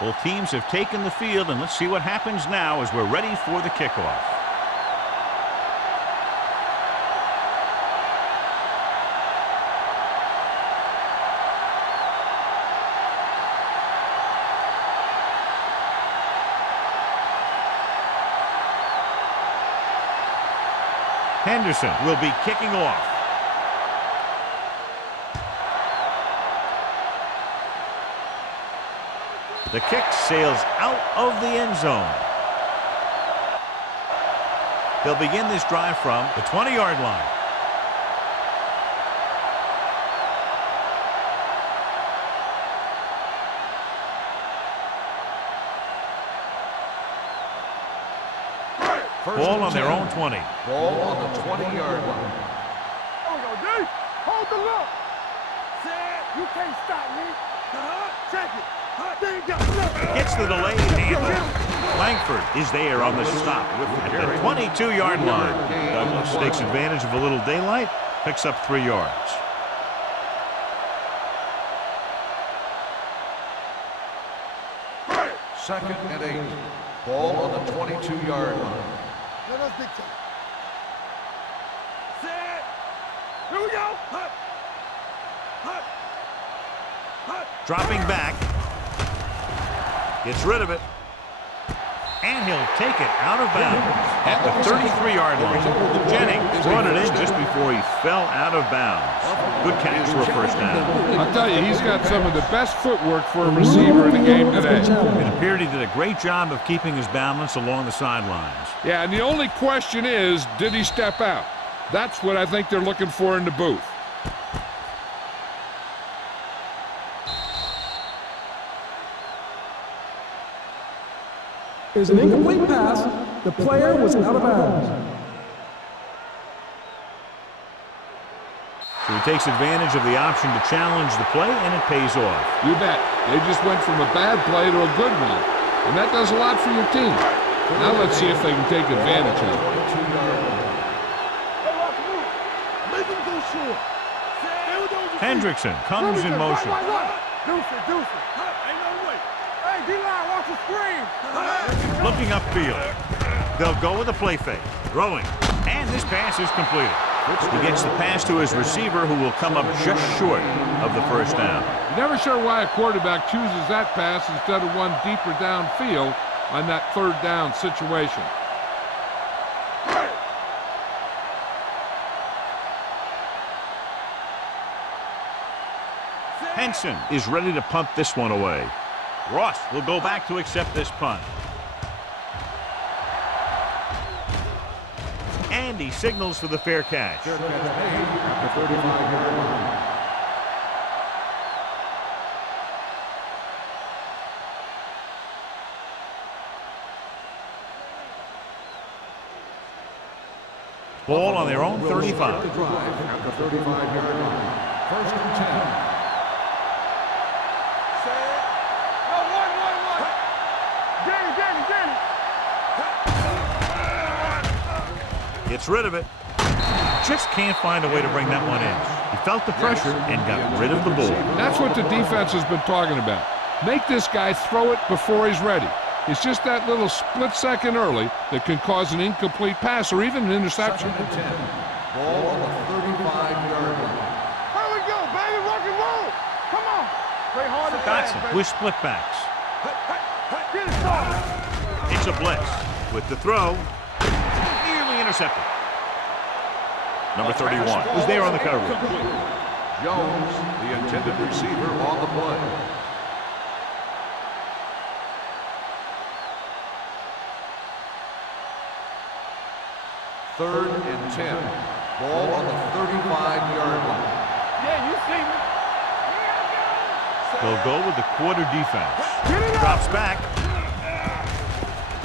Both teams have taken the field, and let's see what happens now as we're ready for the kickoff. Henderson will be kicking off. The kick sails out of the end zone. They'll begin this drive from the 20-yard line. Ball on their own 20. Ball on the 20-yard line. Hold the look. You can't stop me. Check it. Gets the delayed handle. Langford is there on the stop with the 22-yard line. Douglas takes advantage of a little daylight, picks up 3 yards. Second and 8. Ball on the 22-yard line. Let us dictate. Set. Here we go. Hut. Hut. Hut. Dropping back. Gets rid of it. And he'll take it out of bounds at the 33-yard line. Jennings brought it in just before he fell out of bounds. Good catch for a first down. I'll tell you, he's got some of the best footwork for a receiver in the game today. It appeared he did a great job of keeping his balance along the sidelines. Yeah, and the only question is, did he step out? That's what I think they're looking for in the booth. Is an incomplete pass. The player was out of bounds. So he takes advantage of the option to challenge the play, and it pays off. You bet. They just went from a bad play to a good one. And that does a lot for your team. Now let's see if they can take advantage of it. Hendrickson comes in motion. Looking upfield. They'll go with a play fake. Throwing. And this pass is completed. He gets the pass to his receiver, who will come up just short of the first down. You're never sure why a quarterback chooses that pass instead of one deeper downfield on that third down situation. Henson is ready to punt this one away. Ross will go back to accept this punt. And he signals for the fair catch. Fair catch made at the 35-yard line. Ball on their own 35. The drive at the 35-yard line. First and 10. Gets rid of it. Just can't find a way to bring that one in. He felt the pressure and got rid of the ball. That's what the defense has been talking about. Make this guy throw it before he's ready. It's just that little split second early that can cause an incomplete pass or even an interception. Second and 10. Ball on the 35-yard line. Here we go, baby. Rock and roll. Come on. Play hard and fast, Dotson baby. with split backs. Get it started. It's a blitz. With the throw, nearly intercepted. Number 31 was there on the coverage. Jones, the intended receiver, on the play. Third and 10. Ball on the 35-yard line. Yeah, you see me. They'll go with the quarter defense. Drops back.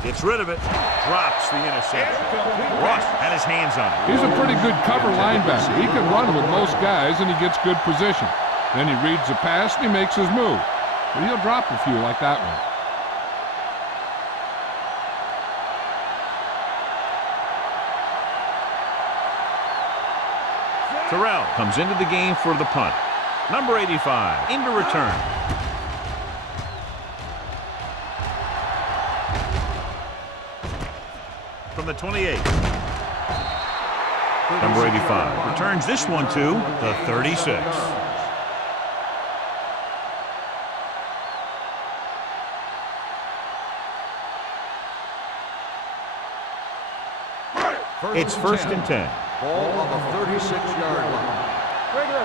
Gets rid of it. Drops the interception. Ross had his hands on it. He's a pretty good cover linebacker. He can run with most guys, and he gets good position. Then he reads the pass, and he makes his move. But he'll drop a few like that one. Terrell comes into the game for the punt. Number 85 into return. from the 28. Number 85 returns this one to the 36. It's first and 10. Ball on the 36-yard line. Regular.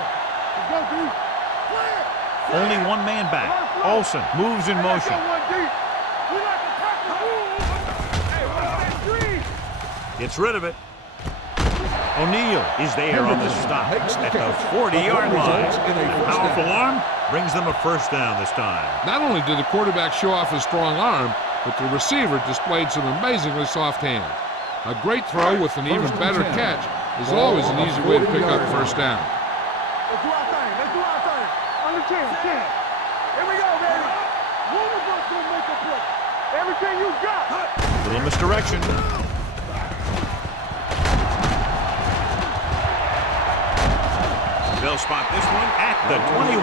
Let's go, D. Clear. Only one man back. Olsen moves in motion. One deep. We like to tackle rules. Hey, what's that screen? Gets rid of it. O'Neal is there on the stop at the 40-yard line. A powerful arm brings them a first down this time. Not only did the quarterback show off his strong arm, but the receiver displayed some amazingly soft hands. A great throw with an even better catch is always an easy way to pick up first down. Let's do our thing. Let's do our thing. On the 10. Here we go, baby. One of us will make a play. Everything you got. Little misdirection. They'll spot this one at the 21.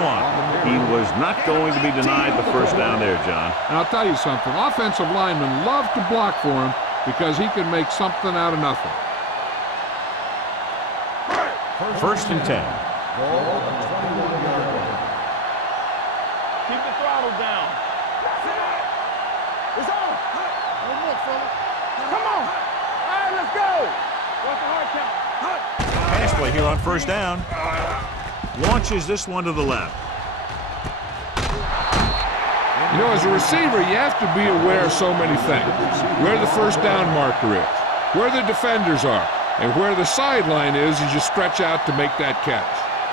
He was not going to be denied the first down there, John. And I'll tell you something, offensive linemen love to block for him because he can make something out of nothing. First and 10. Ball on the 21-yard line. Keep the throttle down. It's on. One more, fella. Come on. All right, let's go. What's the hard count? Pass play here on first down. Launches this one to the left. You know, as a receiver, you have to be aware of so many things. Where the first down marker is, where the defenders are, and where the sideline is as you stretch out to make that catch.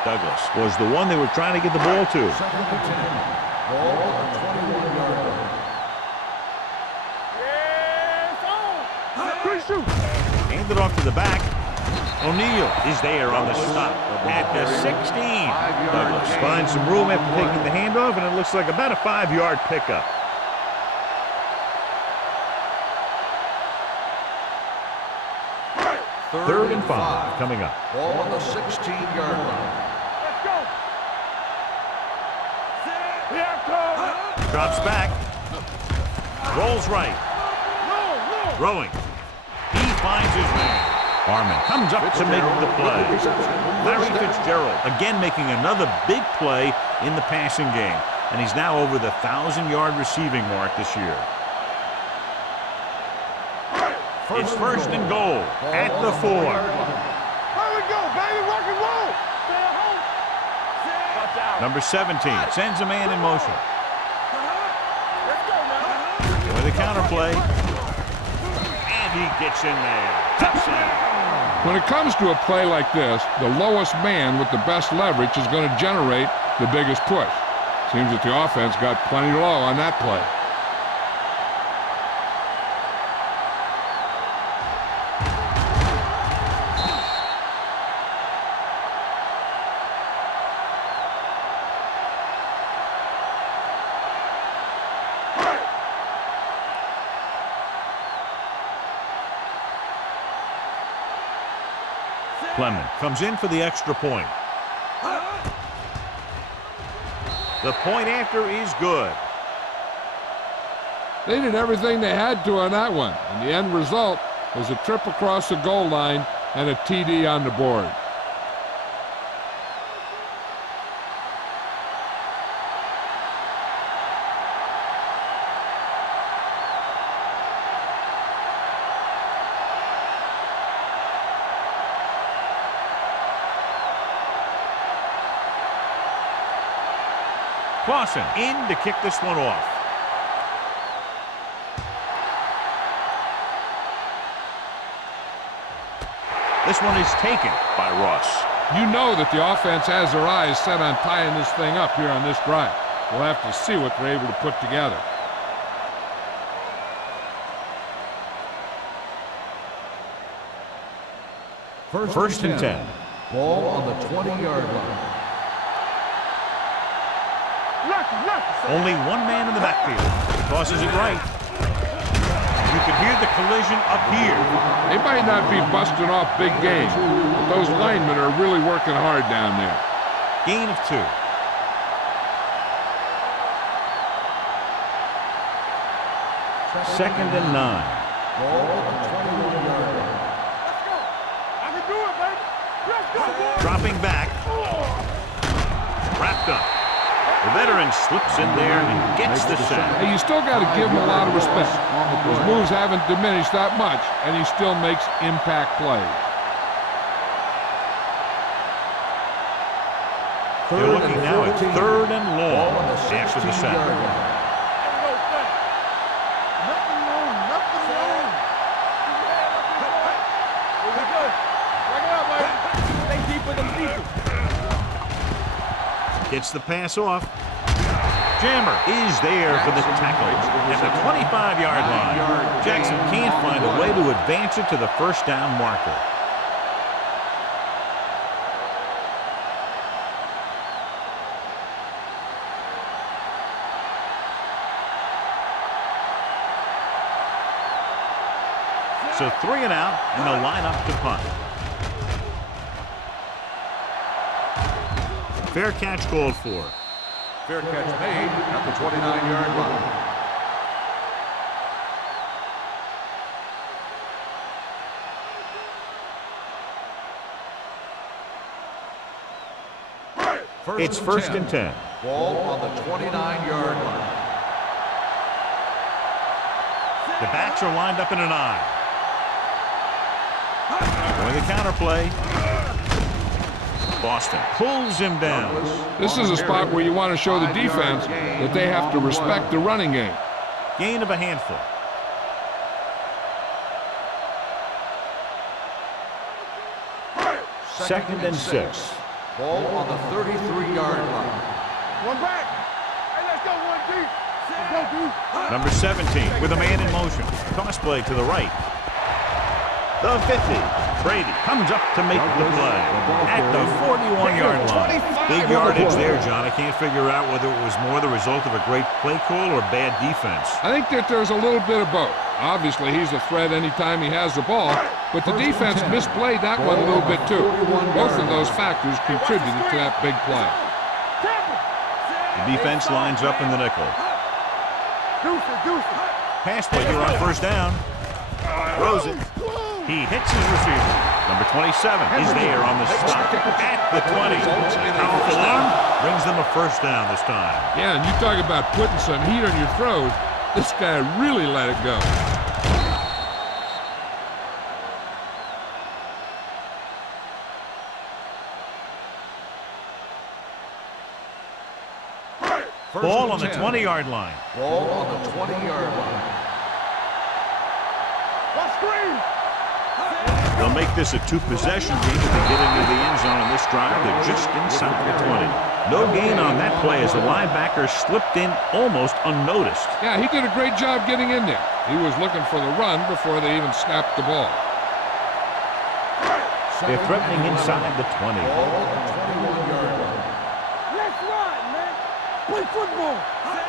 Douglas was the one they were trying to get the ball to. Second and 10. Ball on the 21-yard line. Yes, on. Good shoot. Hand it off to the back. O'Neal is there on the stop at the 16. Douglas finds some room after taking the handoff, and it looks like about a 5-yard pickup. Third and 5 coming up. Ball on the 16-yard line. Let's go. Here I come. Drops back. Rolls right. No. Throwing. He finds his man. Harmon comes up to make the play. Larry Fitzgerald again making another big play in the passing game. And he's now over the 1,000-yard receiving mark this year. It's first and goal at the 4. Here we go, baby. Rock and roll. Stay at home. Watch out. Number 17 sends a man in motion. Let's go, man. With a counter play. And he gets in there. Touchdown. When it comes to a play like this, the lowest man with the best leverage is going to generate the biggest push. Seems that the offense got plenty low on that play. Clement comes in for the extra point. The point after is good. They did everything they had to on that one, and the end result was a trip across the goal line and a TD on the board. Clausen in to kick this one off. This one is taken by Ross. You know that the offense has their eyes set on tying this thing up here on this drive. We'll have to see what they're able to put together. First and 10. Ball on the 20-yard line. Only one man in the backfield. Tosses it right. You can hear the collision up here. They might not be busting off big game, but those linemen are really working hard down there. Gain of 2. Second and 9. Ball on the 21-yard line. Let's go. I can do it, baby. Let's go, boys. Dropping back. Wrapped up. The veteran slips in there and gets the sack. Hey, you still got to give him a lot of respect. His moves haven't diminished that much, and he still makes impact plays. They're looking now at 3rd and long after the sack. Nothing wrong, nothing wrong. We're good. Bring it up, baby. Stay deep with them people. Gets the pass off. Jammer is there for the tackle at the 25-yard line. Jackson can't find a way to advance it to the first down marker. So 3 and out, and they'll line up to punt. Fair catch called for. Fair catch made at the 29-yard line. It's 1st and 10. Ball on the 29-yard line. The backs are lined up in an eye. Going the counterplay. Boston pulls him down. This is a spot where you want to show the defense that they have to respect the running game. Gain of a handful. Second and 6. Ball on the 33-yard line. One back. Hey, let's go, one deep. Let's go, deep. Number 17 with a man in motion. Toss play to the right. The 50. Brady comes up to make the play at the 41-yard line. Big yardage there, John. I can't figure out whether it was more the result of a great play call or bad defense. I think that there's a little bit of both. Obviously, he's a threat anytime he has the ball, but the defense misplayed that one a little bit too. Both of those factors contributed to that big play. The defense lines up in the nickel. Pass play here on first down. Throws it. He hits his receiver. Number 27 is there on the stop at the 20. Powerful arm brings them a first down this time. Yeah, and you talk about putting some heat on your throws. This guy really let it go. Ball on the 20-yard line. Ball on the 20-yard line. They'll make this a 2-possession game if they get into the end zone on this drive. They're just inside the 20. No gain on that play as the linebacker slipped in almost unnoticed. Yeah, he did a great job getting in there. He was looking for the run before they even snapped the ball. They're threatening inside the 20. Ball on the 21-yard line. Let's run, man. Play football.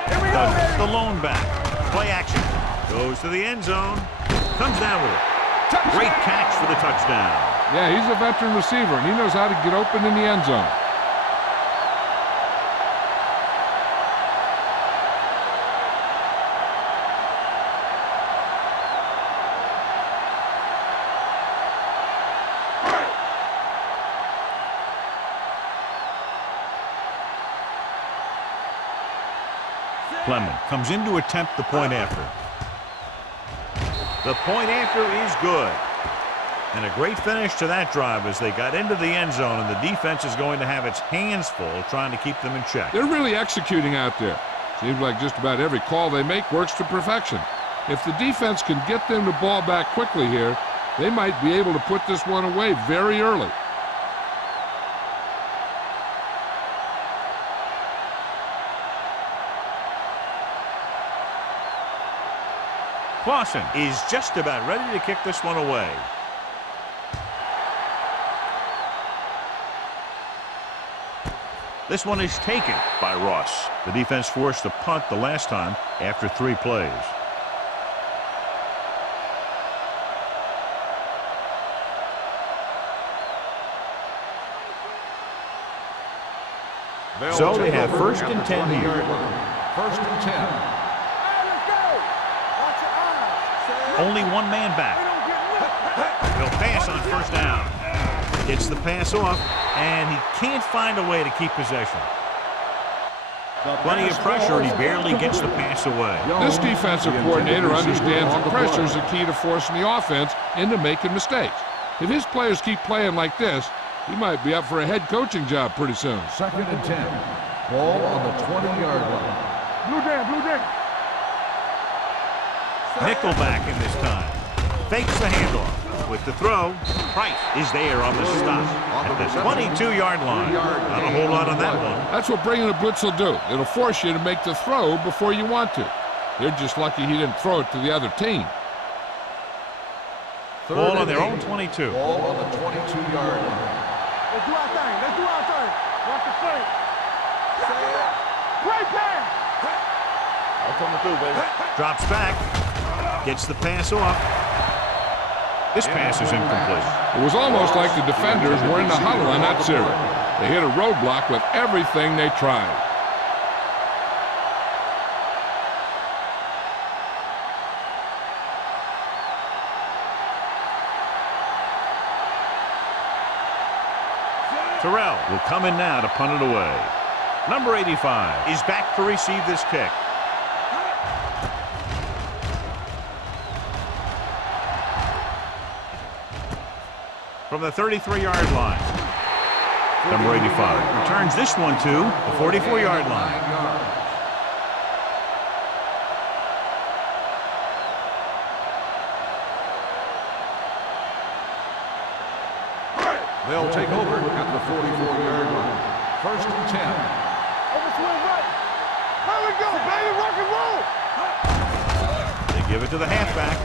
Here we go, The baby. lone back. Play action. Goes to the end zone. Comes down with it. Great catch for the touchdown. Yeah, he's a veteran receiver, and he knows how to get open in the end zone. Clement comes in to attempt the point after. The point after is good. And a great finish to that drive as they got into the end zone, and the defense is going to have its hands full trying to keep them in check. They're really executing out there. Seems like just about every call they make works to perfection. If the defense can get them the ball back quickly here, they might be able to put this one away very early. Clausen is just about ready to kick this one away. This one is taken by Ross. The defense forced a punt the last time after 3 plays. So they have 1st and 10 here. 1st and 10. Let's go. Watch your eyes. Only one man back. He'll pass on first down. Gets the pass off, and he can't find a way to keep possession. Plenty of pressure, and he barely gets the pass away. This defensive coordinator understands that pressure is the key to forcing the offense into making mistakes. If his players keep playing like this, he might be up for a head coaching job pretty soon. 2nd and 10. Ball on the 20-yard line. Blue jam, blue jam. Nickelback in this time. Fakes the handoff. With the throw, Price is there on the stop at the 22-yard line. Not a whole lot on that one. That's what bringing a blitz will do. It'll force you to make the throw before you want to. You're just lucky he didn't throw it to the other team. Ball on their own 22. Ball on the 22-yard line. Let's do our thing. Let's do our thing. Watch the front. Great pass. I'm coming through, baby. Drops back. Gets the pass off. This pass is incomplete. It was almost like the defenders were in the huddle on that series. They hit a roadblock with everything they tried. Terrell will come in now to punt it away. Number 85 is back to receive this kick. From the 33-yard line. Number 85 returns this one to the 44-yard line. They'll take over at the 44-yard line. 1st and 10. Overswing right. There we go, baby. Rock and roll. They give it to the halfback.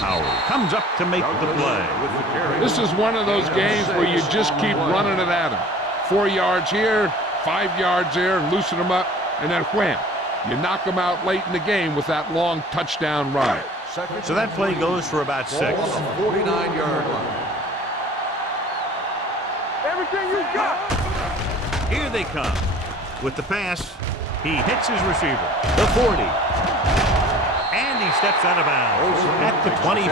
Howard comes up to make the play. With the carry. This is one of those games where you just keep running it at him. 4 yards here, 5 yards there, and loosen them up, and then wham. You knock them out late in the game with that long touchdown run. So that play goes for about 6. Ball on the 49-yard line. Everything you got. Here they come. With the pass, he hits his receiver. The 40. And he steps out of bounds at the 24.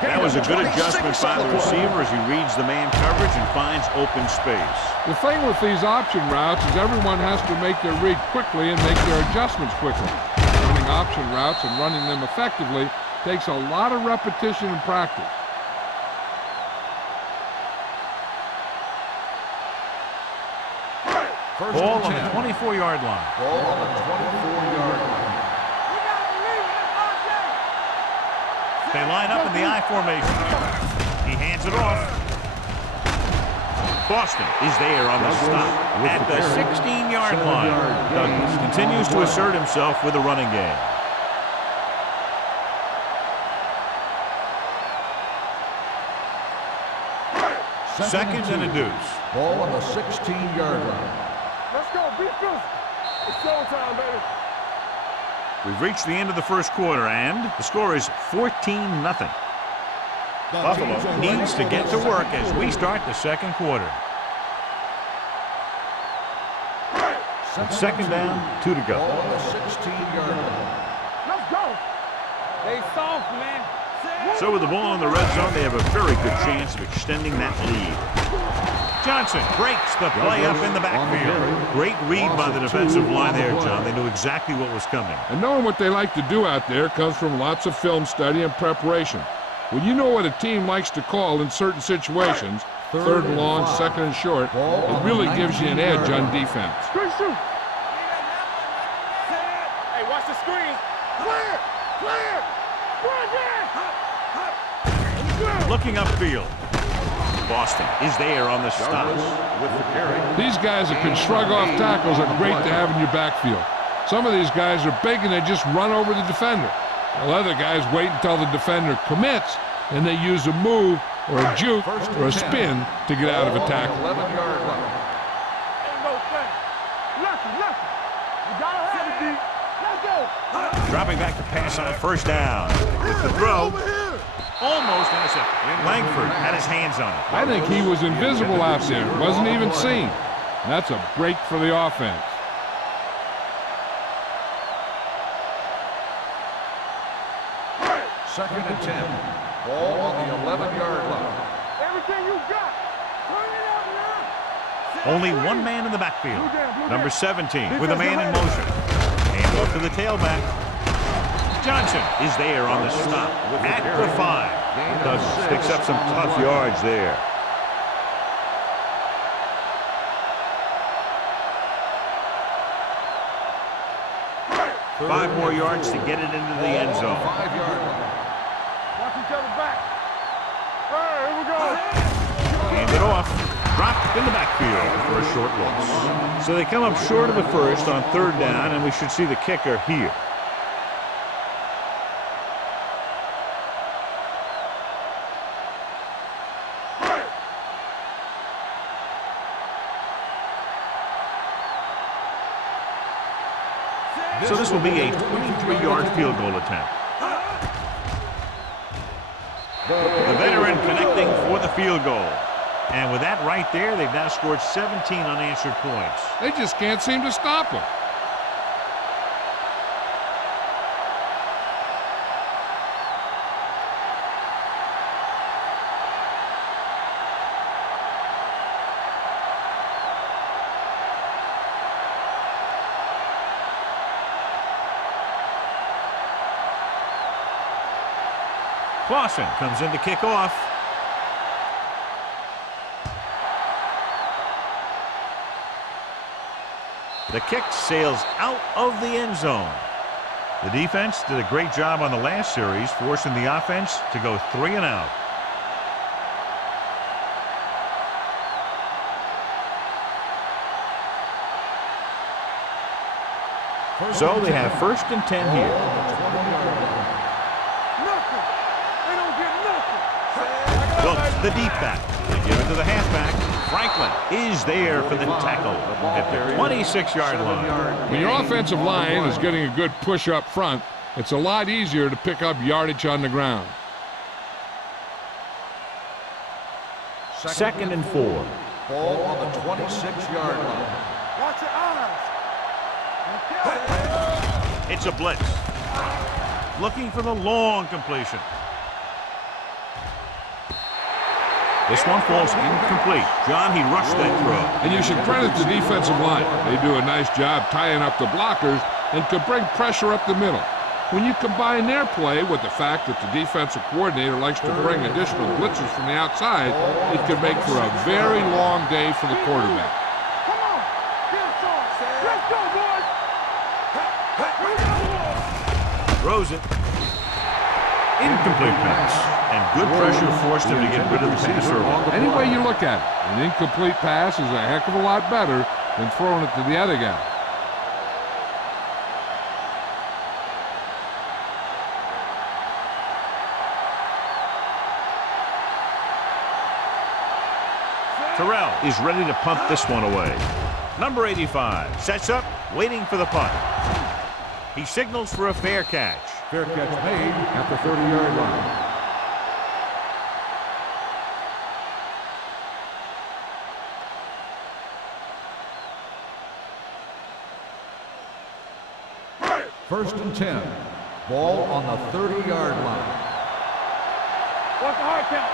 That was a good adjustment by the receiver as he reads the man coverage and finds open space. The thing with these option routes is everyone has to make their read quickly and make their adjustments quickly. Running option routes and running them effectively takes a lot of repetition and practice. Ball on the 24-yard line. Ball on the 24-yard line. They line up in the I formation. He hands it off. Boston is there on the stop at the 16-yard line. Douglas continues to assert himself with a running game. Second and a deuce. Ball on the 16-yard line. Let's go. Be physical. It's showtime, baby. We've reached the end of the first quarter, and the score is 14-0. Buffalo needs to get to work as we start the second quarter. It's second down, 2 to go. Ball on the 16-yard line. Let's go. They soft, man. So with the ball in the red zone, they have a very good chance of extending that lead. Johnson breaks the play up in the backfield. Great read by the defensive line there, John. They knew exactly what was coming. And knowing what they like to do out there comes from lots of film study and preparation. When you know what a team likes to call in certain situations, third and long, second and short, it really gives you an edge on defense. Good shoot. Hey, watch the screen. Clear. Clear. Looking upfield. Boston is there on the stop. With the carry. These guys that can shrug off tackles are great to have in your backfield. Some of these guys are big and they just run over the defender. While other guys wait until the defender commits and they use a move or a juke or a spin to get out of a tackle. 11-yard line. Ain't no thing. Lucky. You gotta have it, D. Let's go. Dropping back to pass on first down. With the throw. Almost intercepted. Langford had his hands on it. I think he was invisible out there. Wasn't even seen. That's a break for the offense. Second and 10. Ball on the 11-yard line. Everything you got. Turn it up now. Only one man in the backfield. Number 17 with a man in motion. And off to the tailback. Johnson is there on the stop at the 5. Douglas picks up some tough yards there. Five more yards to get it into the end zone. 5-yard line. Watch each other back. Hey, here we go. Hand it off. Dropped in the backfield for a short loss. So they come up short of the first on third down, and we should see the kicker here. So this will be a 23-yard field goal attempt. The veteran connecting for the field goal. And with that right there, they've now scored 17 unanswered points. They just can't seem to stop him. Clausen comes in to kick off. The kick sails out of the end zone. The defense did a great job on the last series, forcing the offense to go 3 and out. So they have first and 10 here. Wilkes, the deep back. They give it to the halfback. Franklin is there for the tackle at the 26-yard line. When your offensive line is getting a good push up front, it's a lot easier to pick up yardage on the ground. Second and 4. Ball on the 26-yard line. Watch your eyes. It's a blitz. Looking for the long completion. This one falls incomplete. John, he rushed that throw. And you should credit the defensive line. They do a nice job tying up the blockers and could bring pressure up the middle. When you combine their play with the fact that the defensive coordinator likes to bring additional blitzes from the outside, it could make for a very long day for the quarterback. Come on. Get us on. Let's go, boys. Throws it. Incomplete pass. And good pressure forced him to get rid of the passer. Any way you look at it, an incomplete pass is a heck of a lot better than throwing it to the other guy. Terrell is ready to punt this one away. Number 85 sets up, waiting for the punt. He signals for a fair catch. Fair catch made at the 30-yard line. First and 10. Ball on the 30-yard line. What's the hard count?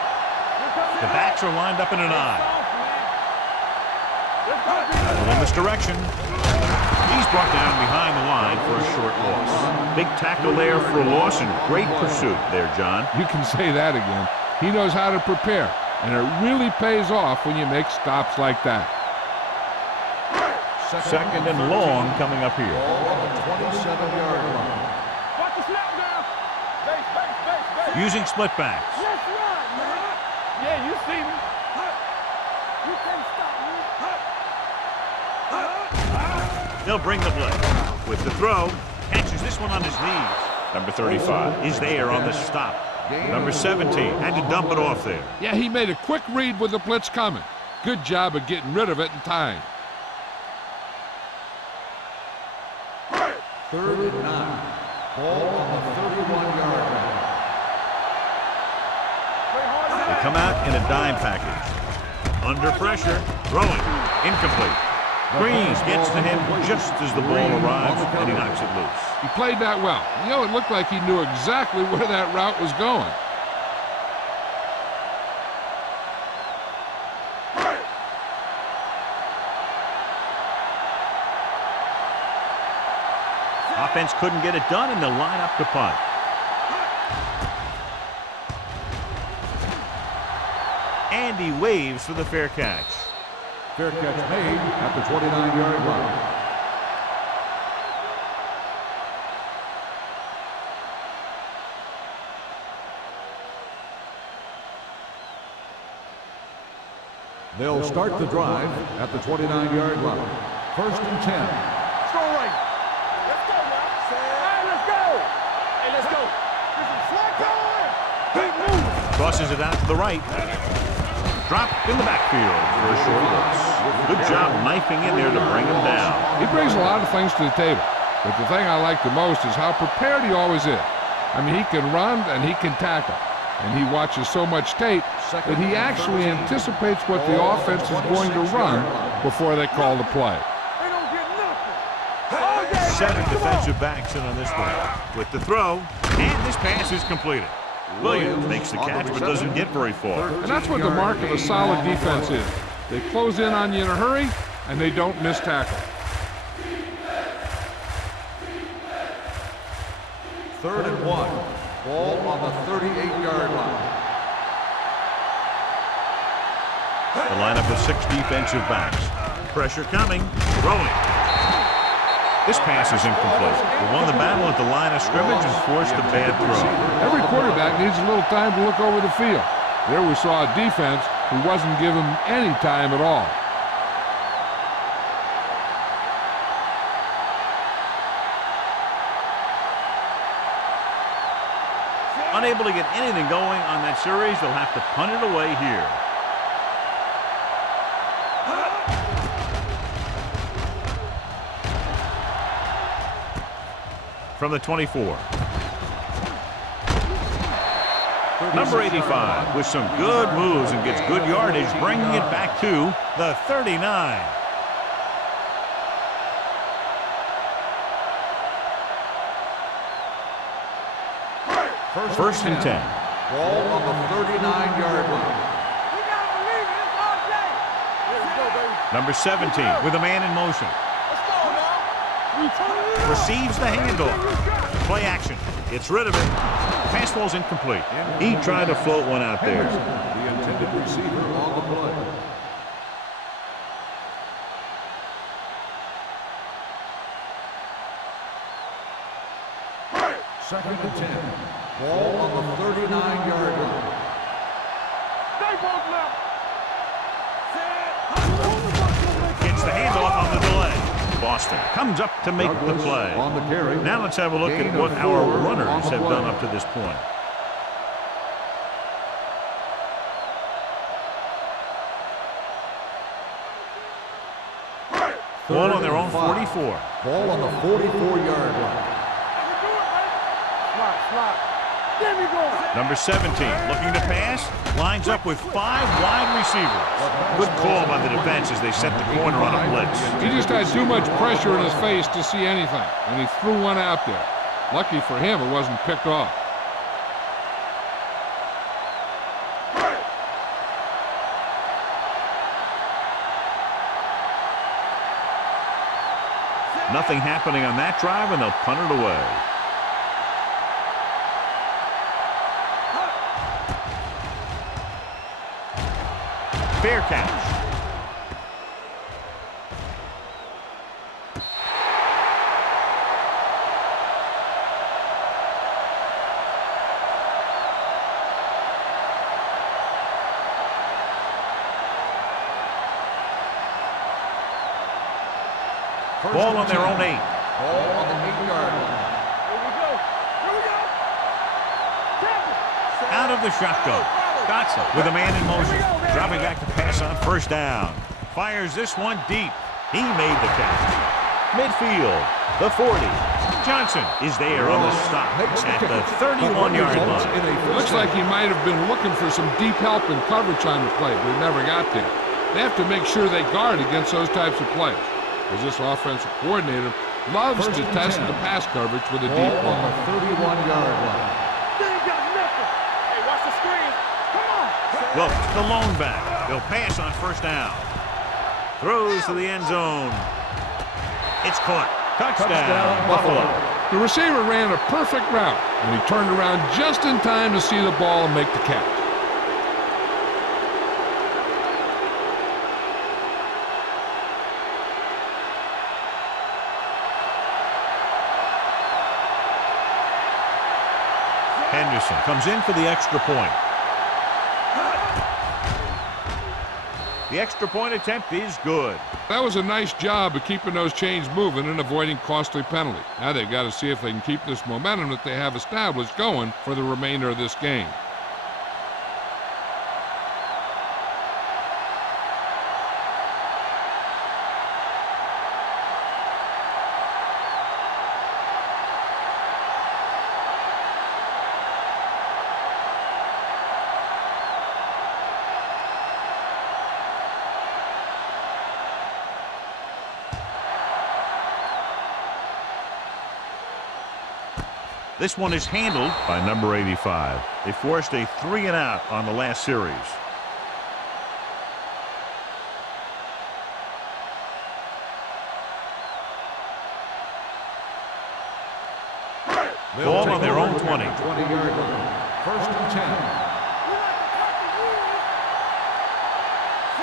The backs are lined up in an eye. In this direction. He's brought down behind the line for a short loss. Big tackle there for a loss and great pursuit there, John. You can say that again. He knows how to prepare, and it really pays off when you make stops like that. Second and long coming up here. Ball on the 27-yard line. Watch the snap down. Base. Using split backs. Let's run, man. Yeah, you see me. You can't stop me. They'll bring the blitz. With the throw, catches this one on his knees. Number 35 is there on the stop. Number 17 had to dump it off there. Yeah, he made a quick read with the blitz coming. Good job of getting rid of it in time. Third and 9. Ball on the 31-yard line. They come out in a dime package. Under pressure, throwing, incomplete. Green gets to him just as the ball arrives, and he knocks it loose. He played that well. You know, it looked like he knew exactly where that route was going. Offense couldn't get it done, and they'll line up to punt. And he waves for the fair catch. Fair catch made at the 29-yard line. They'll start the drive at the 29-yard line. 1st and 10. Throw right. Let's go now. Hey, let's go. Hey, let's go. This is flat going. Keep moving. Crosses it out to the right. Drop in the backfield for a short loss. Good job knifing in there to bring him down. He brings a lot of things to the table, but the thing I like the most is how prepared he always is. I mean, he can run and he can tackle, and he watches so much tape that he actually anticipates what the offense is going to run before they call the play. They don't get nothing. 7 defensive backs in on this one. With the throw, and this pass is completed. Williams makes the catch but doesn't get very far. And that's what the mark of a solid defense is. They close in on you in a hurry, and they don't miss tackle. 3rd and 1. Ball on the 38-yard line. The lineup of 6 defensive backs. Pressure coming. Throwing. This pass is incomplete. They won the battle at the line of scrimmage and forced a bad throw. Every quarterback needs a little time to look over the field. There we saw a defense who wasn't given any time at all. Unable to get anything going on that series, they'll have to punt it away here. From the 24. Number 85 with some good moves and gets good yardage, bringing it back to the 39. First and 10. Ball on the 39-yard line. We gotta believe it. It's our day. Let's go, baby. Number 17 with a man in motion. Let's go now. Receives the handoff. Play action. Gets rid of it. Pass ball's incomplete. He tried to float one out there. The intended receiver on the play. Second and 10. Ball on the 39-yard line. Stay both left. Gets the handoff on the delay. Boston comes up to make the play. On the carry. Now let's have a look at what our runners have done up to this point. Ball on their own 44. Ball on the 44-yard line. Slot. There we go. Number 17 looking to pass. Lines up with 5 wide receivers. Good call by the defense as they set the corner on a blitz. He just had too much pressure in his face to see anything, and he threw one out there. Lucky for him, it wasn't picked off. Nothing happening on that drive, and they'll punt it away. Fair catch. Ball on their own 8. Ball on the 8-yard line. Here we go. Out of the shotgun. Dotson with a man in motion. Dropping back to pass on first down. Fires this one deep. He made the catch. Midfield, the 40. Johnson is there on the stop at the 31-yard line. Looks like he might have been looking for some deep help and coverage on the play, but he never got there. They have to make sure they guard against those types of plays. as this offensive coordinator loves to test the pass coverage with a deep ball. On the 31-yard line. They ain't got nothing. Hey, watch the screen. Come on. Wilkes, the lone back. They'll pass on first down. Throws to the end zone. It's caught. Touchdown, Buffalo. The receiver ran a perfect route, and he turned around just in time to see the ball and make the catch. Henderson comes in for the extra point. The extra point attempt is good. That was a nice job of keeping those chains moving and avoiding costly penalty. Now they've got to see if they can keep this momentum that they have established going for the remainder of this game. This one is handled by number 85. They forced a 3-and-out on the last series. Ball on their own 20. 20-yard line. First and 10.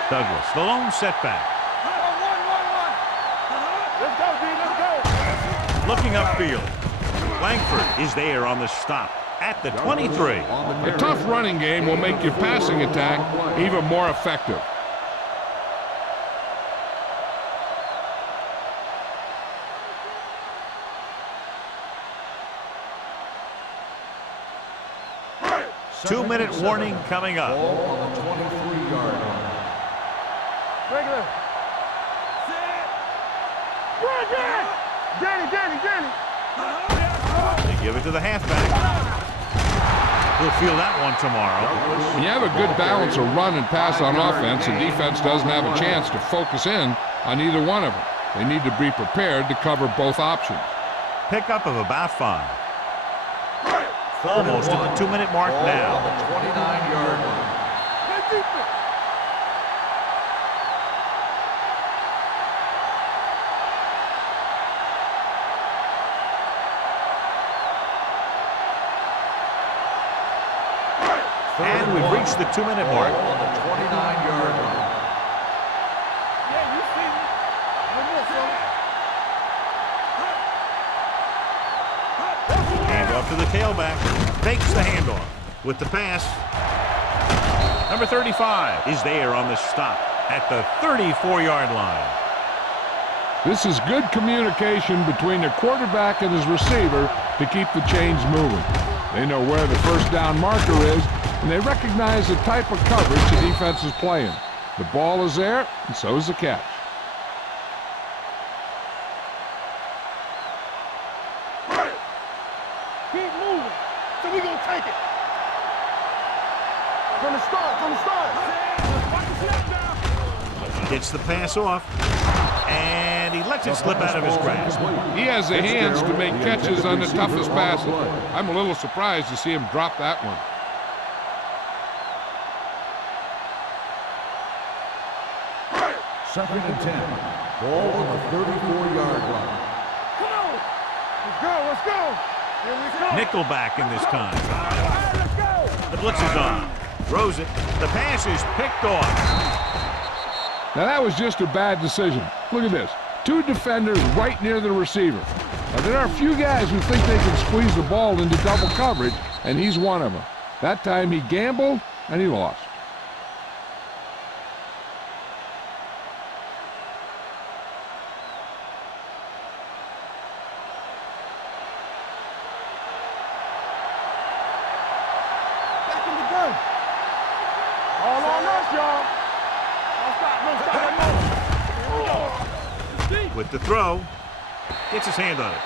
Douglas, the lone setback. Let's go, D. Let's go. Looking upfield. Langford is there on the stop at the 23. A tough running game will make your passing attack even more effective. Two-minute warning coming up. Ball on the 23-yard line. Regular. Run, Danny. They give it to the halfback. He'll feel that one tomorrow. When you have a good balance of run and pass on offense, the defense doesn't have a chance to focus in on either one of them. They need to be prepared to cover both options. Pickup of about 5. Almost at the 2-minute mark Ball now. on the 29-yard line. And we've reached the 2-minute mark. Ball on the 29-yard line. Yeah, you see me. Hand off to the tailback. Fakes the handoff with the pass. Number 35 is there on the stop at the 34-yard line. This is good communication between the quarterback and his receiver to keep the chains moving. They know where the first down marker is, and they recognize the type of coverage the defense is playing. The ball is there, and so is the catch. Keep moving. So we're going to take it. From the start. Watch the snap down. Gets the pass off, and he lets it slip out of his grasp. He has the hands to make catches on the toughest passes. I'm a little surprised to see him drop that one. Second and 10. Ball on the 34-yard line. Come on. Let's go. Here we go. Nickelback in this time. Let's go. The blitz is on. Throws it. The pass is picked off. Now that was just a bad decision. Look at this. 2 defenders right near the receiver. Now there are a few guys who think they can squeeze the ball into double coverage, and he's one of them. That time he gambled, and he lost. Back in the gun. All on us, y'all. Don't stop no more. With the throw, gets his hand on it.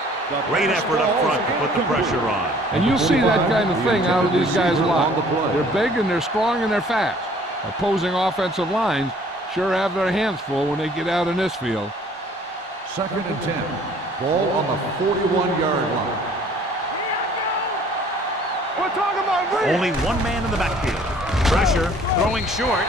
Great effort up front to put the pressure on. And you'll see that kind of thing out of these guys a lot. They're big and they're strong and they're fast. Opposing offensive lines sure have their hands full when they get out in this field. Second and 10. Ball on the 41-yard line. We're talking about read. Only one man in the backfield. Pressure, throwing short.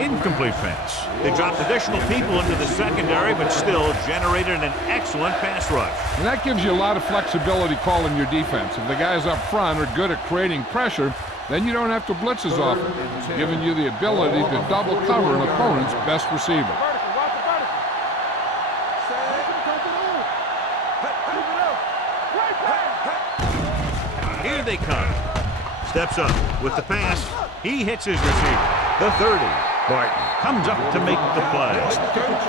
Incomplete pass. They dropped additional people into the secondary, but still generated an excellent pass rush. And that gives you a lot of flexibility calling your defense. If the guys up front are good at creating pressure, then you don't have to blitz as often, giving you the ability to double cover an opponent's best receiver. Vertical, watch the vertical. Here they come. Steps up with the pass. He hits his receiver. The 30. Barton comes up to make the play.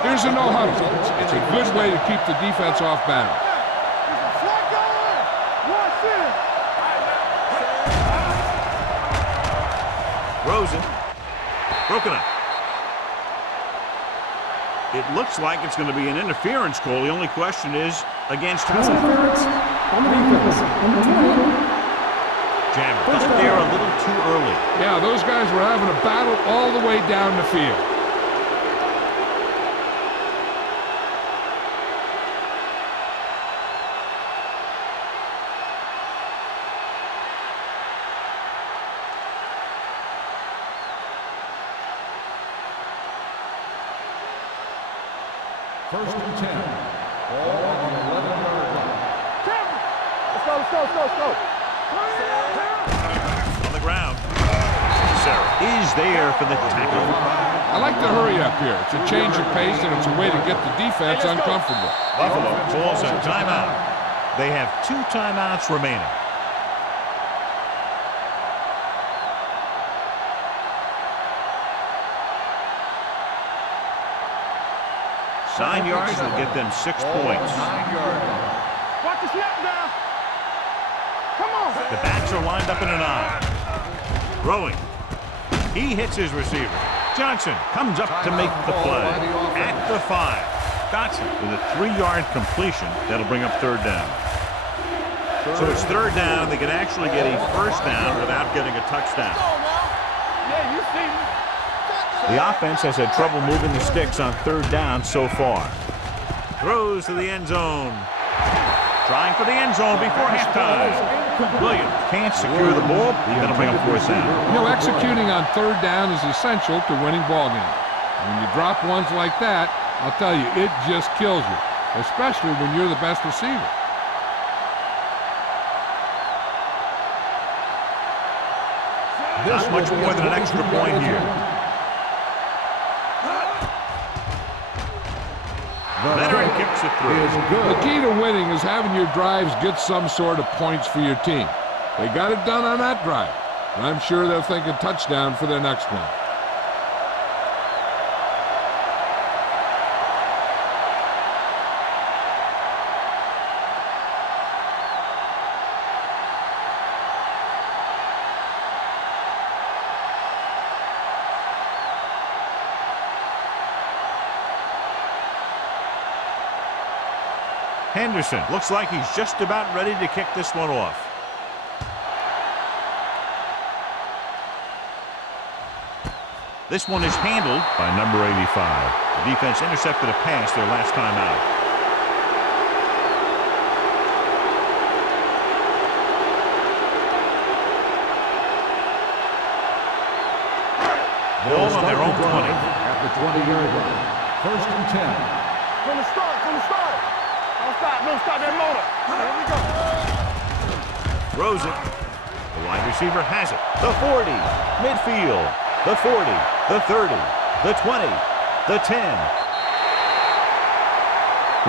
Here's a no-huddle. It's a good way to keep the defense off balance. Rosen. Broken up. It looks like it's going to be an interference call. The only question is against who? Interference on the defense. Number 20. Jammer got there a little too early. Yeah, those guys were having a battle all the way down the field. First and 10. Ball on the 11-yard line. Let's go. On the ground. Sarah is there for the tackle. I like to hurry up here. It's a change of pace, and it's a way to get the defense uncomfortable. Buffalo calls a timeout. They have 2 timeouts remaining. Nine yards will get them 6 points. 9-yard line. Watch the snap down. Come on. The backs are lined up in an I. Throwing. He hits his receiver. Johnson comes up to make the play. At the 5. Dotson with a 3-yard completion. That'll bring up 3rd down. So it's 3rd down. They can actually get a 1st down without getting a touchdown. Yeah, you see me. The offense has had trouble moving the sticks on 3rd down so far. Throws to the end zone. Trying for the end zone before halftime. Williams can't secure the ball. That'll bring up 4th down. You know, executing on 3rd down is essential to winning ball games. When you drop ones like that, I'll tell you, it just kills you, especially when you're the best receiver. Not much more than an extra point here. Leonard kicks it through. The key to winning is having your drives get some sort of points for your team. They got it done on that drive, and I'm sure they'll think a touchdown for their next one. Henderson looks like he's just about ready to kick this one off. This one is handled by number 85. The defense intercepted a pass their last time out. Ball on their own 20. At the 20-yard line. First and 10. From the start. Don't stop that motor. Here we go. Throws it. The wide receiver has it. The 40. Midfield. The 40. The 30. The 20. The 10.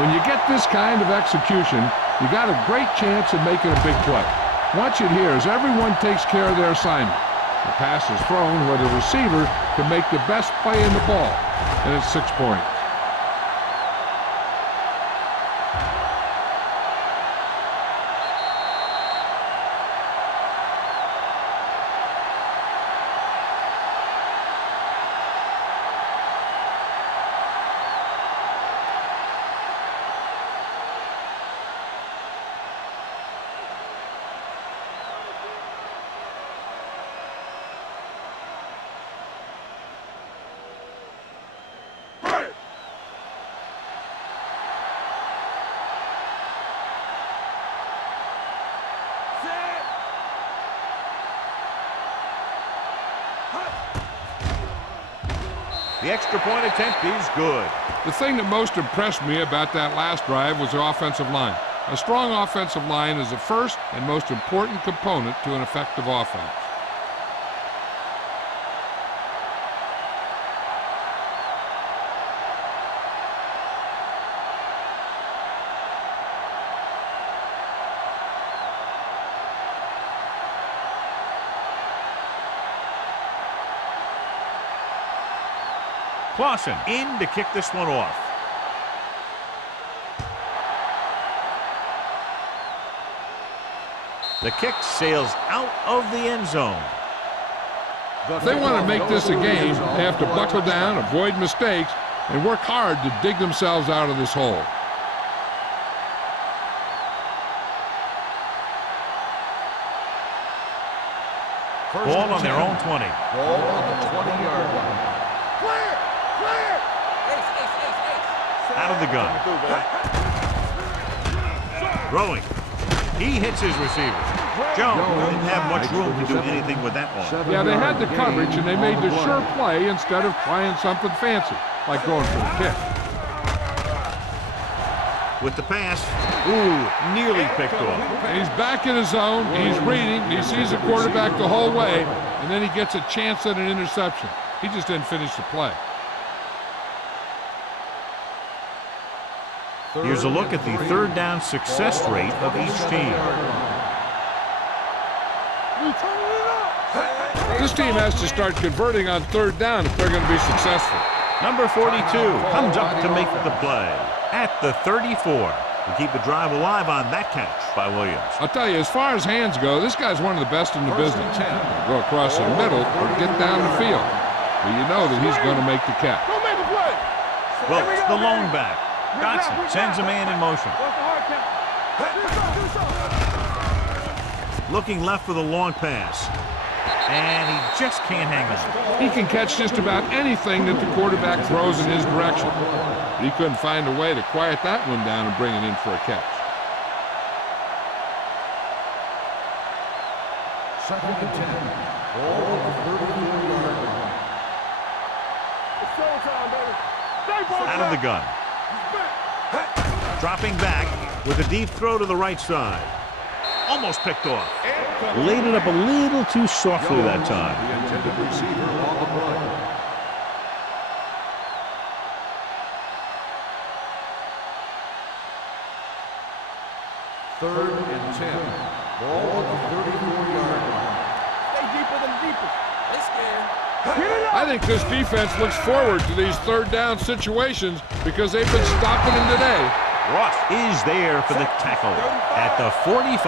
When you get this kind of execution, you got a great chance of making a big play. Watch it here as everyone takes care of their assignment. The pass is thrown where the receiver can make the best play in the ball, and it's 6 points. The extra point attempt is good. The thing that most impressed me about that last drive was the offensive line. A strong offensive line is the first and most important component to an effective offense. Clausen in to kick this one off. The kick sails out of the end zone. If they want to make this a game, they have to buckle down, avoid mistakes, and work hard to dig themselves out of this hole. Ball on their own 20. Ball on the 20-yard line. Clear! Clear! Out of the gun. Throwing. He hits his receiver. Jones didn't have much room to do anything with that one. Yeah, they had the coverage, and they made the sure play instead of trying something fancy, like going for the kick. With the pass, ooh, nearly picked off. And he's back in his zone, he's reading, he sees the quarterback the whole way, and then he gets a chance at an interception. He just didn't finish the play. Here's a look at the third down success rate of each team. This team has to start converting on third down if they're going to be successful. Number 42 comes up to make the play at the 34. To keep the drive alive on that catch by Williams. I'll tell you, as far as hands go, this guy's one of the best in the business. Go across the middle or get down the field. But you know that he's going to make the catch. Go make a play! Well, the long back. Dotson sends a man in motion. What's the hard count? Looking left for the long pass. And he just can't hang on. He can catch just about anything that the quarterback throws in his direction. But he couldn't find a way to quiet that one down and bring it in for a catch. Second and 10. Ball on the 34-yard line. It's showtime, baby. Stay focused. Out of the gun. Dropping back with a deep throw to the right side. Almost picked off. Laid it up a little too softly that time. The intended receiver on the play. Third and 10. Ball on the 34-yard line. Stay deeper than deepest. They scared. I think this defense looks forward to these third down situations because they've been stopping them today. Ross is there for the tackle at the 45.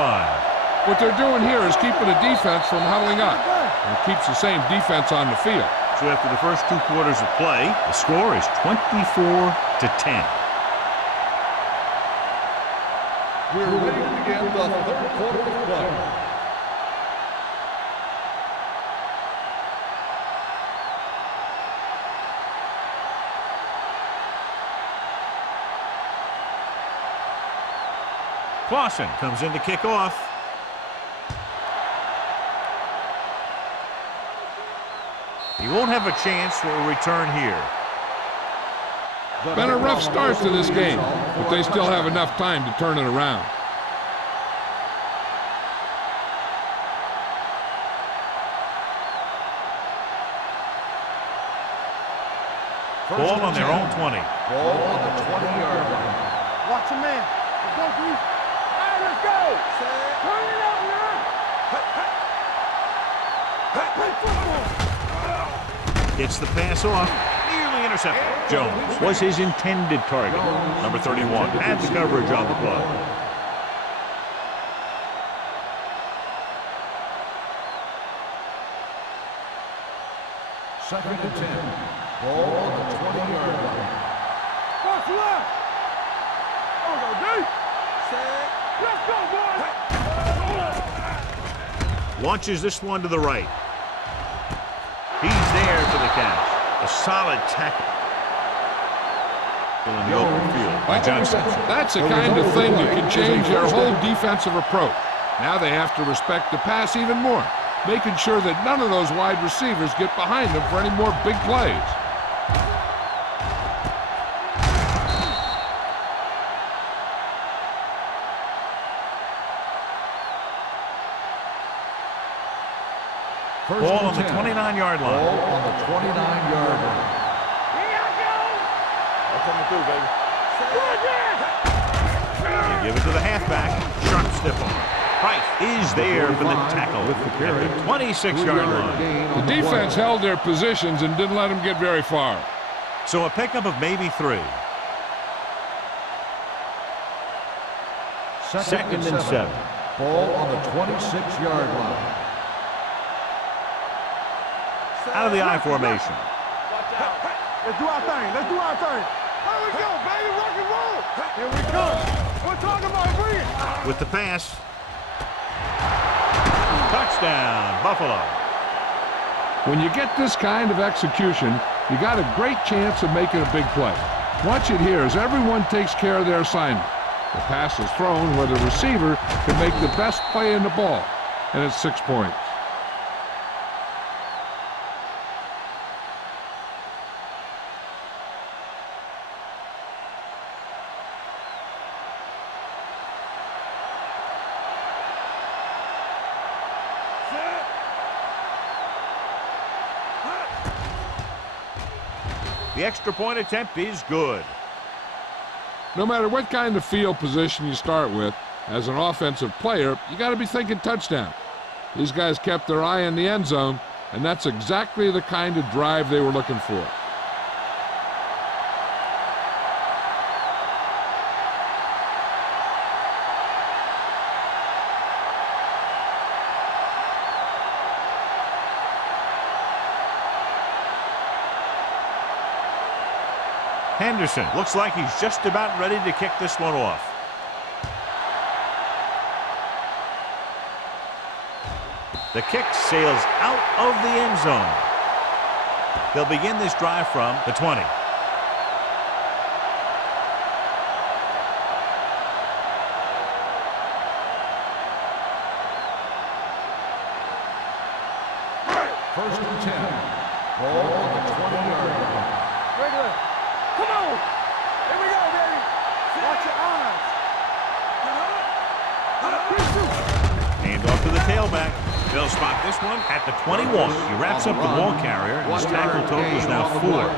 What they're doing here is keeping the defense from huddling up. And it keeps the same defense on the field. So after the first 2 quarters of play, the score is 24-10. We're ready to begin the third quarter of play. Clausen comes in to kick off. He won't have a chance for a return here. Been a rough start to this game, but they still have enough time to turn it around. Ball on their own 20. Ball on the 20-yard line. Watch a man. Let's go, Bruce. All right, let's go. Turn it up, man. Gets the pass off. Nearly intercepted. Jones was his intended target. Number 31 had the coverage on the play. Second and 10. Ball on the 20-yard line. Watch left. Oh, go deep. Let's go, boys. Launches this one to the right. He's there for the catch. A solid tackle in the open field by Johnson. That's the kind of thing that can change their whole defensive approach. Now they have to respect the pass even more, making sure that none of those wide receivers get behind them for any more big plays. First Ball and on the 10. 29-yard Ball line. on the 29-yard line. I'm coming through, baby. They give it to the halfback. Sharp stiff arm. Price is there for the tackle with the carry. at the 26-yard line. Gain The on defense play. held their positions and didn't let them get very far. So a pickup of maybe 3. Second and 7. Ball on the 26-yard line. Out of the I formation. Let's do our thing. Let's do our thing. Here we go, baby. Rock and roll. Here we go. We're talking about bring it. With the pass. Touchdown, Buffalo. When you get this kind of execution, you got a great chance of making a big play. Watch it here as everyone takes care of their assignment. The pass is thrown where the receiver can make the best play in the ball, and it's 6 points. The extra point attempt is good. No matter what kind of field position you start with, as an offensive player, you got to be thinking touchdown. These guys kept their eye on the end zone, and that's exactly the kind of drive they were looking for. Henderson looks like he's just about ready to kick this one off. The kick sails out of the end zone. They'll begin this drive from the 20. First and 10. Ball on the 20-yard line. Regular. Come on. Here we go, baby. Watch your eyes. Hand off to the tailback. They'll spot this one at the 21. He wraps up the ball carrier. His tackle total is now 4.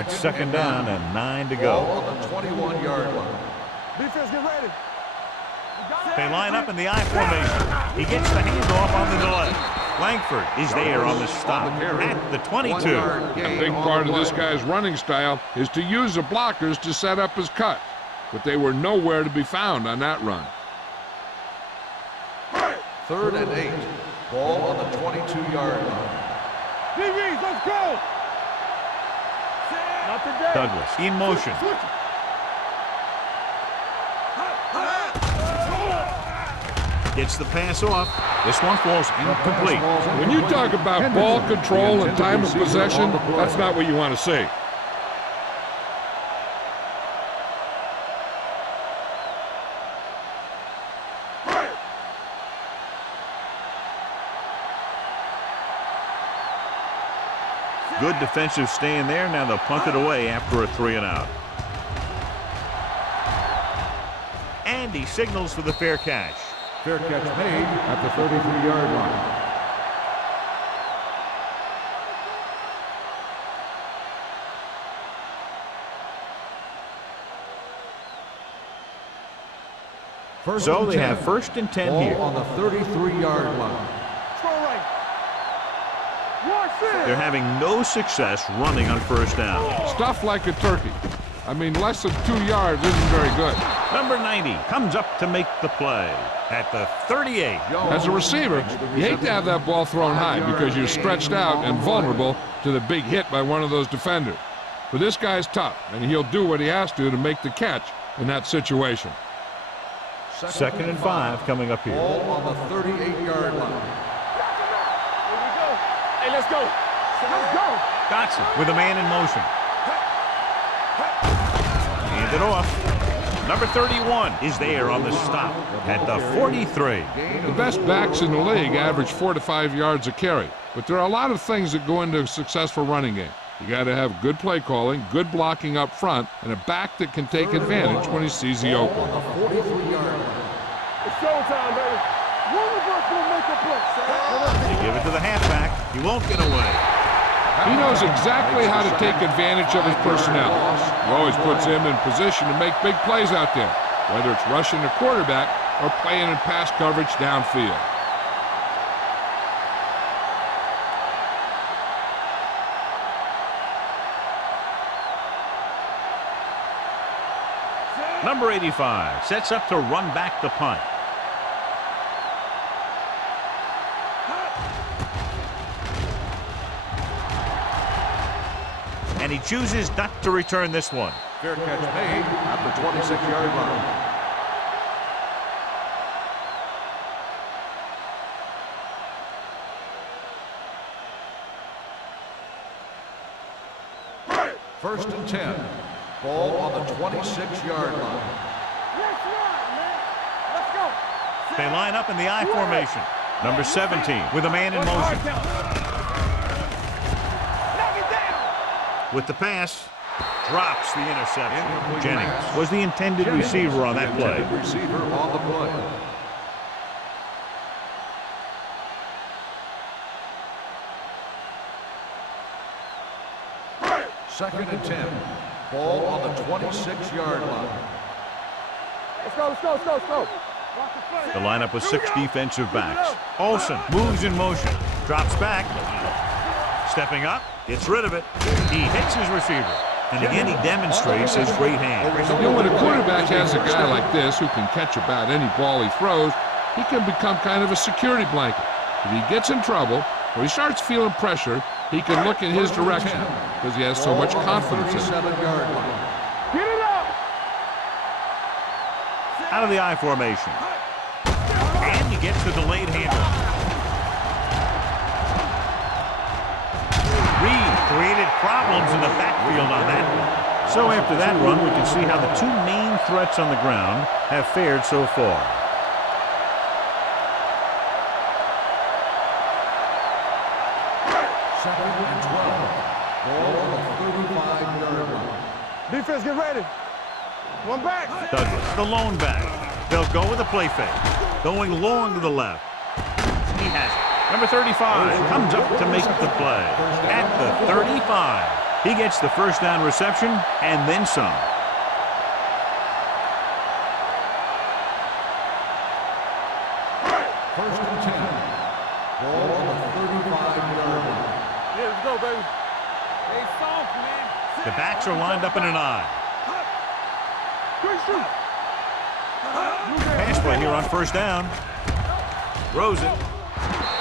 It's second down and 9 to Ball go. on the 21-yard line. Defense, get ready. They line up in the I formation. He gets the handoff on the delay. Langford is there on the stop at the 22. A big part of this guy's running style is to use the blockers to set up his cut, but they were nowhere to be found on that run. Third and 8. Ball on the 22-yard line. DBs, let's go. Not today. Douglas in motion. Gets the pass off. This one falls incomplete. When you talk about ball control and time of possession, that's not what you want to see. Good defensive stand there. Now they'll punt it away after a 3-and-out. And he signals for the fair catch. Fair catch made at the 33-yard line. So they have first and 10 Ball here. on the 33-yard line. Throw right. Watch this. They're having no success running on first down. Stuff like a turkey. I mean, less than 2 yards isn't very good. Number 90 comes up to make the play at the 38. As a receiver, you hate to have that ball thrown high because you're stretched out and vulnerable to the big hit by one of those defenders. But this guy's tough, and he'll do what he has to make the catch in that situation. Second and 5 coming up here. Ball on the 38-yard line. Here we go. Hey, let's go. Let's go. Dotson with a man in motion. Hand it off. Number 31 is there on the stop at the 43. The best backs in the league average 4 to 5 yards a carry, but there are a lot of things that go into a successful running game. You got to have good play calling, good blocking up front, and a back that can take advantage when he sees the opening. It's showtime, baby. One of us will make a play. They give it to the halfback. He won't get away. He knows exactly how to take advantage of his personnel. He always puts him in position to make big plays out there, whether it's rushing the quarterback or playing in pass coverage downfield. Number 85 sets up to run back the punt. And he chooses not to return this one. Fair catch made at the 26-yard line. First and 10. Ball on the 26-yard line. Let's run, man. Let's go. They line up in the I formation. Number 17 with a man in motion. Knock it down. With the pass, drops the interception. Jennings was the intended receiver on that play. Receiver on the play. Second and 10. Ball on the 26-yard line. Let's go, let's go, let's go, let's go. The lineup with 6 defensive backs. Olsen moves in motion, drops back, stepping up, gets rid of it. He hits his receiver. And again, he demonstrates his great hands. You know, when a quarterback has a guy like this who can catch about any ball he throws, he can become kind of a security blanket. If he gets in trouble or he starts feeling pressure, he can look in his direction because he has so much confidence in him. Get it up. Out of the I formation. And he gets the delayed handoff. Reed created problems in the backfield on that one. So after that run, we can see how the 2 main threats on the ground have fared so far. Second and 12. Ball on the 35-yard line. Defense, get ready. One back. Douglas, the lone back. They'll go with a play fake. Going long to the left. He has it. Number 35 comes up to make the play. At the 35, he gets the first down reception and then some. First and 10. Ball on the 35-yard line. Yeah, let's go, baby. Hey, soft, man. The backs are lined up in an I. Quick shoot. Pass play here on first down. Throws it.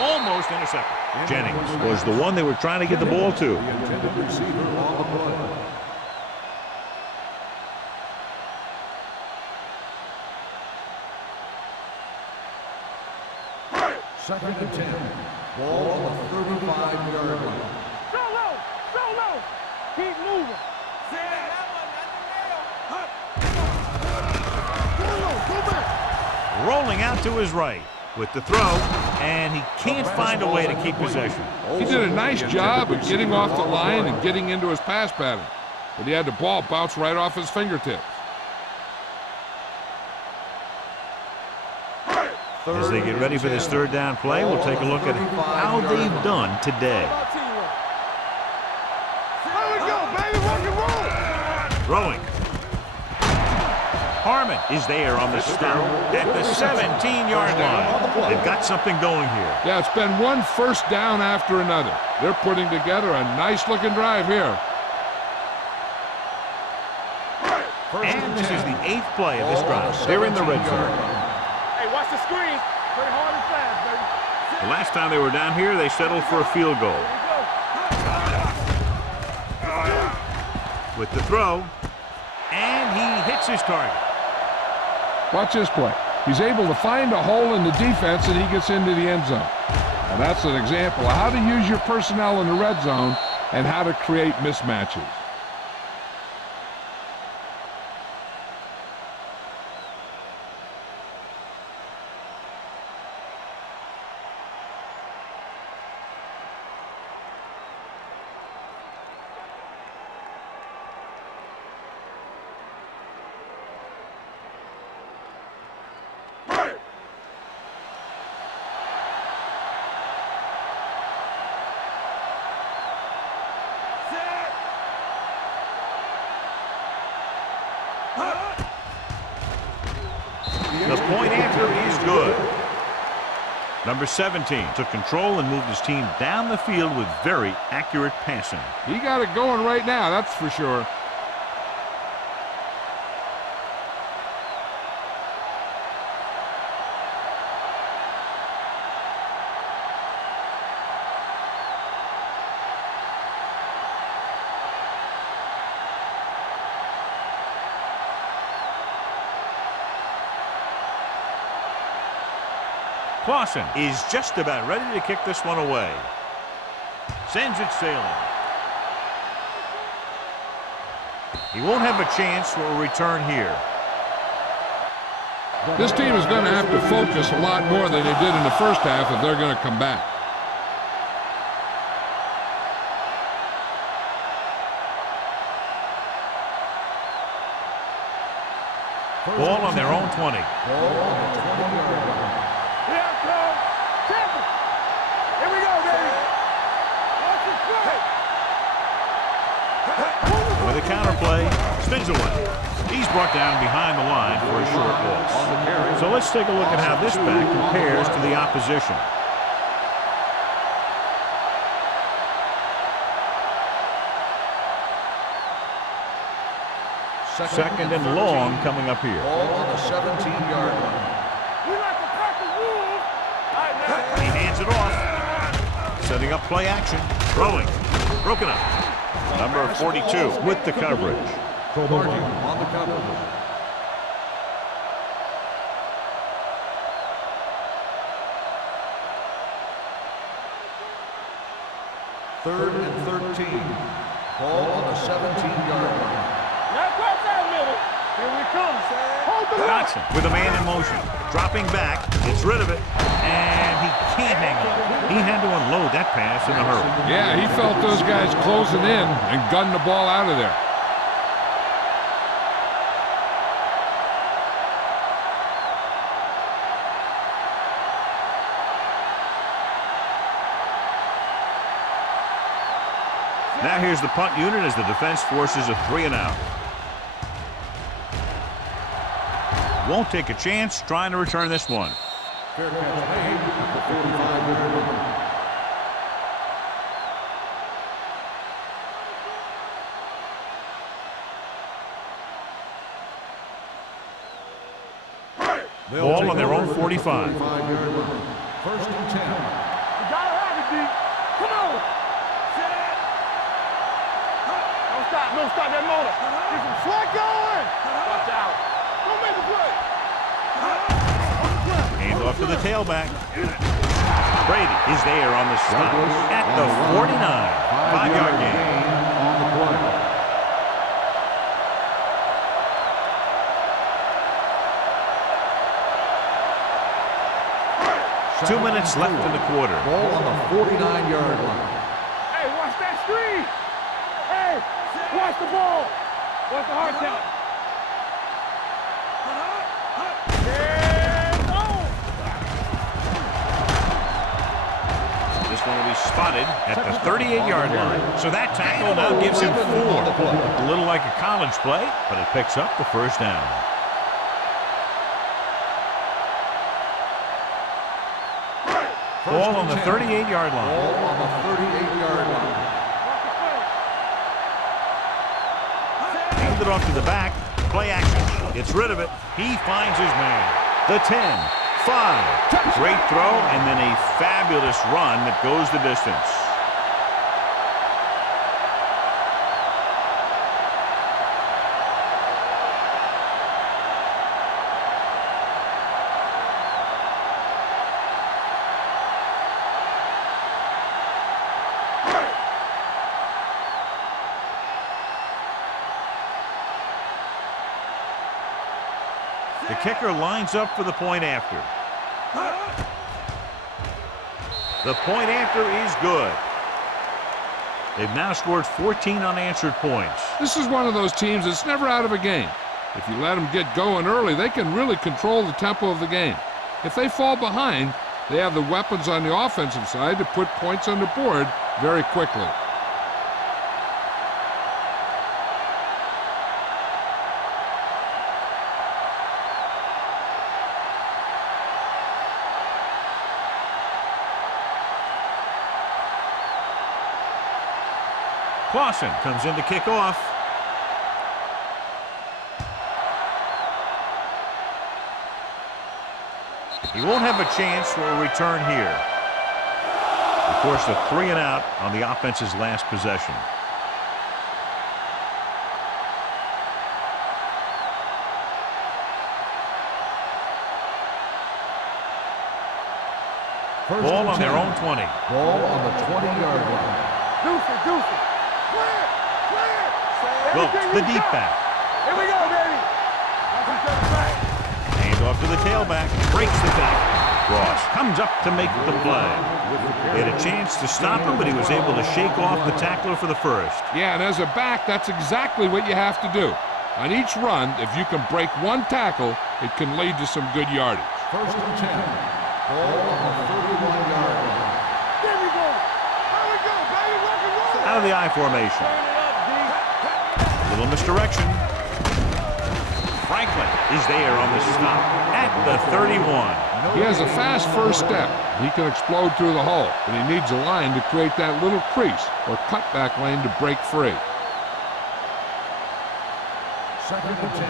Almost intercepted. Jennings was the one they were trying to get the ball to. The intended receiver on the play. Second and 10. Ball on the 35-yard line. So low. So low. Keep moving. Rolling out to his right with the throw, and he can't find a way to keep possession. He did a nice job of getting off the line and getting into his pass pattern, but he had the ball bounce right off his fingertips. As they get ready for this third down play, we'll take a look at how they've done today. There we go, baby. Rock and roll. Throwing. Harmon is there on the stop at the 17-yard line. They've got something going here. Yeah, it's been one first down after another. They're putting together a nice-looking drive here. And this is the 8th play of this drive. They're in the red zone. Hey, watch the screen. Play hard and fast, baby. The last time they were down here, they settled for a field goal. With the throw, and he hits his target. Watch this play. He's able to find a hole in the defense and he gets into the end zone. And that's an example of how to use your personnel in the red zone and how to create mismatches. The point after is good. Number 17 took control and moved his team down the field with very accurate passing. He got it going right now, that's for sure. Clausen is just about ready to kick this one away. Sends it sailing. He won't have a chance for a return here. This team is going to have to focus a lot more than they did in the first half if they're going to come back. Ball on their own 20. Ball on the 20-yard line. Here it comes. Temple. Here we go, baby. Watch it play. With a counter play, spins away. He's brought down behind the line for a short loss. So let's take a look at how this back compares to the opposition. Second and long coming up here. Ball on the 17-yard line. We like to crack the rules. All right, now. He hands it off. Setting up play action. Throwing. Broken up. Number 42 with the coverage. Marking on the coverage. Third and 13. Ball on the 17-yard line. Now cross that middle. Here we come. Hold the line. Johnson with a man in motion. Dropping back. Gets rid of it. And he can't hang on. He had to unload that pass in a hurry. Yeah, he felt those guys closing in and gunned the ball out of there. Now here's the punt unit as the defense forces a 3-and-out. Won't take a chance trying to return this one. Fair catch made at the 45-yard line. Ball on their own 45. 45-yard line. First and 10. You gotta have it, D. Come on. Don't stop that motor. Get some slack going. Watch out. Don't make the play. Hand off to the tailback. Brady is there on the stop at the 49. 5-yard gain. On the play. 2 minutes left in the quarter. Ball on the 49-yard line. Hey, watch that screen. Hey, watch the ball. Watch the hard count. And oh. This one will be spotted at the 38-yard line. So that tackle now gives him 4. A little like a college play, but it picks up the first down. Ball on the 38-yard line. Ball on the 38-yard line. Hands it off to the back. Play action. Gets rid of it. He finds his man. The 10, 5. Great throw and then a fabulous run that goes the distance. The kicker lines up for the point after. The point after is good. They've now scored 14 unanswered points. This is one of those teams that's never out of a game. If you let them get going early, they can really control the tempo of the game. If they fall behind, they have the weapons on the offensive side to put points on the board very quickly. Clausen comes in to kick off. He won't have a chance for a return here. Of course, a 3 and out on the offense's last possession. Ball on their own 20. Ball on the 20-yard line. Deuce it. Clear. Wilkes, the deep back. Here we go, baby. Knock each other back. Hand off to the tailback. Breaks the tackle. Ross comes up to make the play. He had a chance to stop him, but he was able to shake off the tackler for the first. Yeah, and as a back, that's exactly what you have to do. On each run, if you can break one tackle, it can lead to some good yardage. First and 10. Ball on the 31-yard line. There we go. There we go, baby. Rock and roll. Out of the I formation. Little misdirection. Franklin is there on the stop at the 31. He has a fast first step. He can explode through the hole, but he needs a line to create that little crease or cutback lane to break free. Second and 10.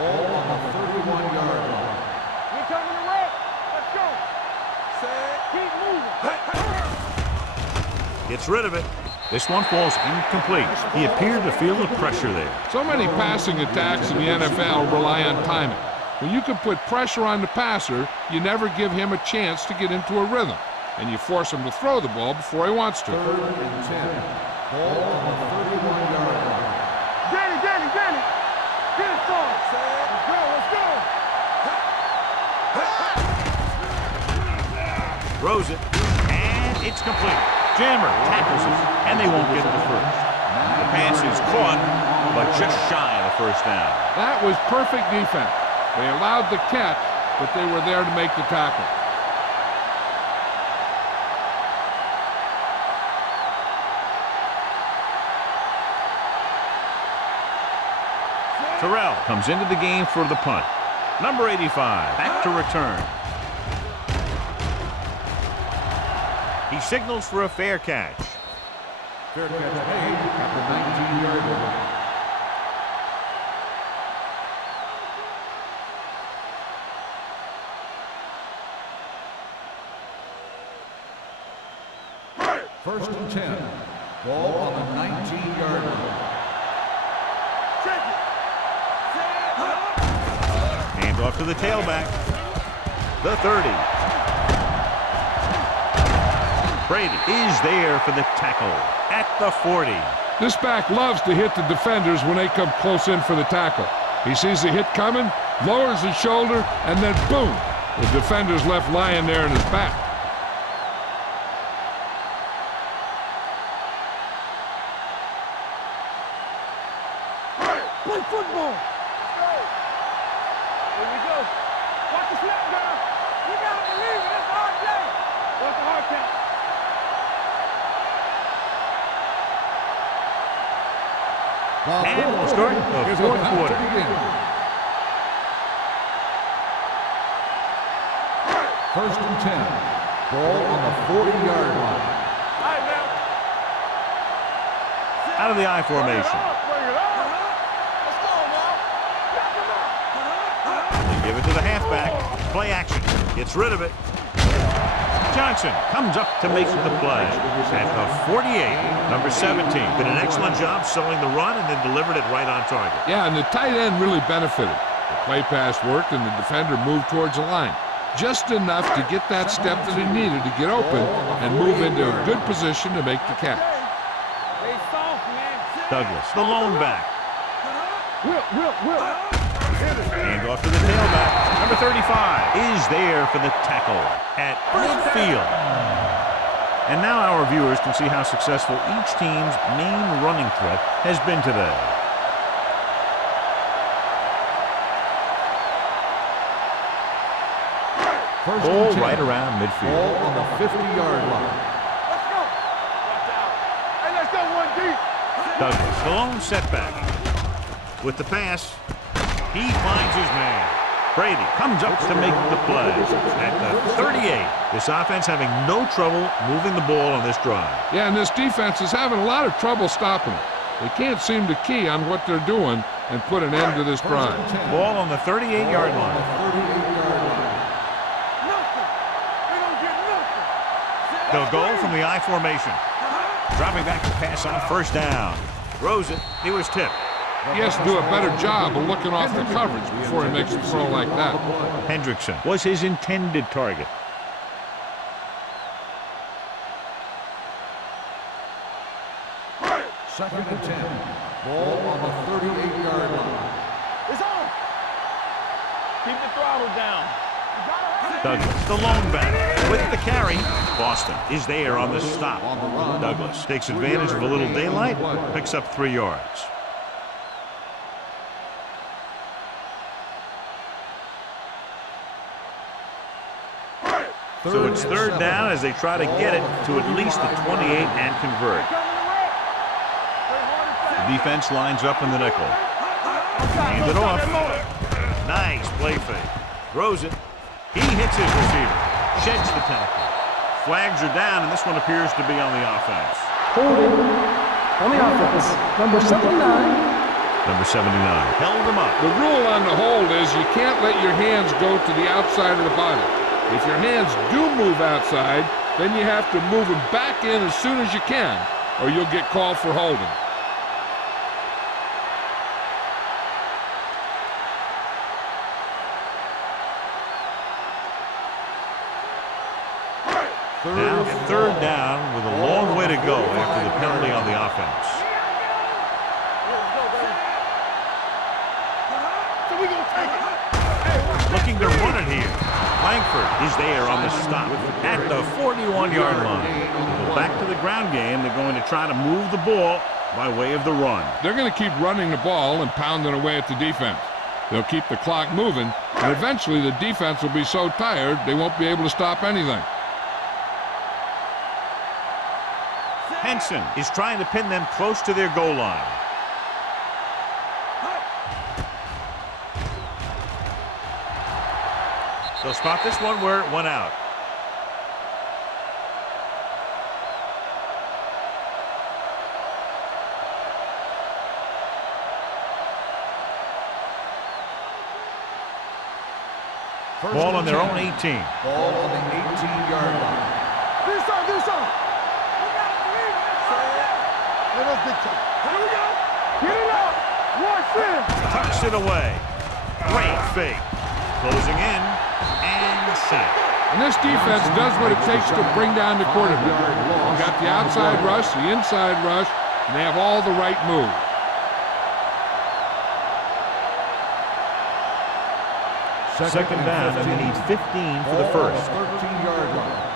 Ball on the 31-yard line. We're coming to wreck. Let's go. Keep moving. Gets rid of it. This one falls incomplete. He appeared to feel the pressure there. So many passing attacks in the NFL rely on timing. When you can put pressure on the passer, you never give him a chance to get into a rhythm, and you force him to throw the ball before he wants to. Third and 10. Ball on the 31-yard line. Danny. Get it started. Let's go. Throws it, and it's complete. Jammer tackles it, and they won't get the first. The pass is caught, but just shy of the first down. That was perfect defense. They allowed the catch, but they were there to make the tackle. Terrell comes into the game for the punt. Number 85, back to return. He signals for a fair catch. Fair catch made at the 19-yard line. First and 10. Ball on the 19-yard line. Hand off to the tailback. The 30. Brady is there for the tackle at the 40. This back loves to hit the defenders when they come close in for the tackle. He sees the hit coming, lowers his shoulder, and then boom, the defender's left lying there in his back. Play football. Here we go. Watch the snap, girl. You gotta believe it. It's a hard day. What's the hard count? And we'll start the fourth quarter. First and 10. Ball on the 40-yard line. All right, now. Out of the I formation. Bring it on. Let's go now. They give it to the halfback. Play action. Gets rid of it. Johnson comes up to make the play at the 48. Number 17 did an excellent job selling the run and then delivered it right on target. Yeah, and the tight end really benefited. The play pass worked and the defender moved towards the line. Just enough to get that step that he needed to get open and move into a good position to make the catch. They soft, man. Douglas, the lone back. Will. Hand off to the tailback. Number 35 is there for the tackle at midfield. And now our viewers can see how successful each team's main running threat has been today. Ball right around midfield. Ball on the 50-yard line. Let's go. Watch out. Hey, let's go one deep. Douglas, the lone setback. With the pass, he finds his man. Brady comes up to make the play. At the 38, this offense having no trouble moving the ball on this drive. Yeah, and this defense is having a lot of trouble stopping it. They can't seem to key on what they're doing and put an end to this drive. Ball on the 38-yard line. They'll go from the I formation. Dropping back to pass on first down. Throws it. He was tipped. He has to do a better job of looking off the coverage before he makes a throw like that. Hendrickson was his intended target. Second and 10. Ball on the 38-yard line. It's on. Keep the throttle down. Douglas, the lone back, with the carry. Boston is there on the stop. Douglas takes advantage of a little daylight, picks up 3 yards. So it's third down as they try to get it to at least the 28 and convert. The defense lines up in the nickel. Hand it off. Nice play fake. Throws it. He hits his receiver. Sheds the tackle. Flags are down, and this one appears to be on the offense. Holding on the offense. Number 79. Number 79 held him up. The rule on the hold is you can't let your hands go to the outside of the body. If your hands do move outside, then you have to move them back in as soon as you can, or you'll get called for holding. Now third down with a long way to go after the penalty on the offense. So we gonna take it. Looking to run it here. Langford is there on the stop at the 41-yard line. They go back to the ground game. They're going to try to move the ball by way of the run. They're going to keep running the ball and pounding away at the defense. They'll keep the clock moving, and eventually the defense will be so tired they won't be able to stop anything. Henson is trying to pin them close to their goal line. They'll spot this one where it went out. Ball on their own 18. Ball on the 18-yard line. Do something, do something. Let us dictate. Here we go. Get it up. Watch this. Tucks it away. Great fake. Closing in and sack. And this defense does what it takes to bring down the quarterback. They've got the outside rush, the inside rush, and they have all the right moves. Second down, and they need 15 for the first. 13-yard line.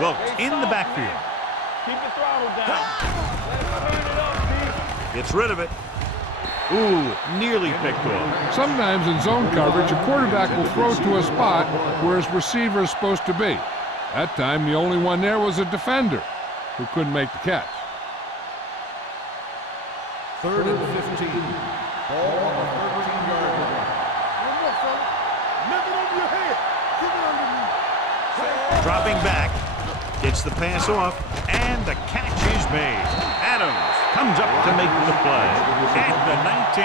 Wilkes in the backfield. Keep the throttle down. Turn it up, Gets rid of it. Ooh, nearly picked off. Sometimes in zone coverage, a quarterback will throw to a spot where his receiver is supposed to be. That time, the only one there was a defender who couldn't make the catch. Third and 15. Ball on the 13-yard line. One more, fella. Lift it over your head. Keep it underneath. Dropping back. Gets the pass off, and the catch is made. Adams comes up to make the play at the 19.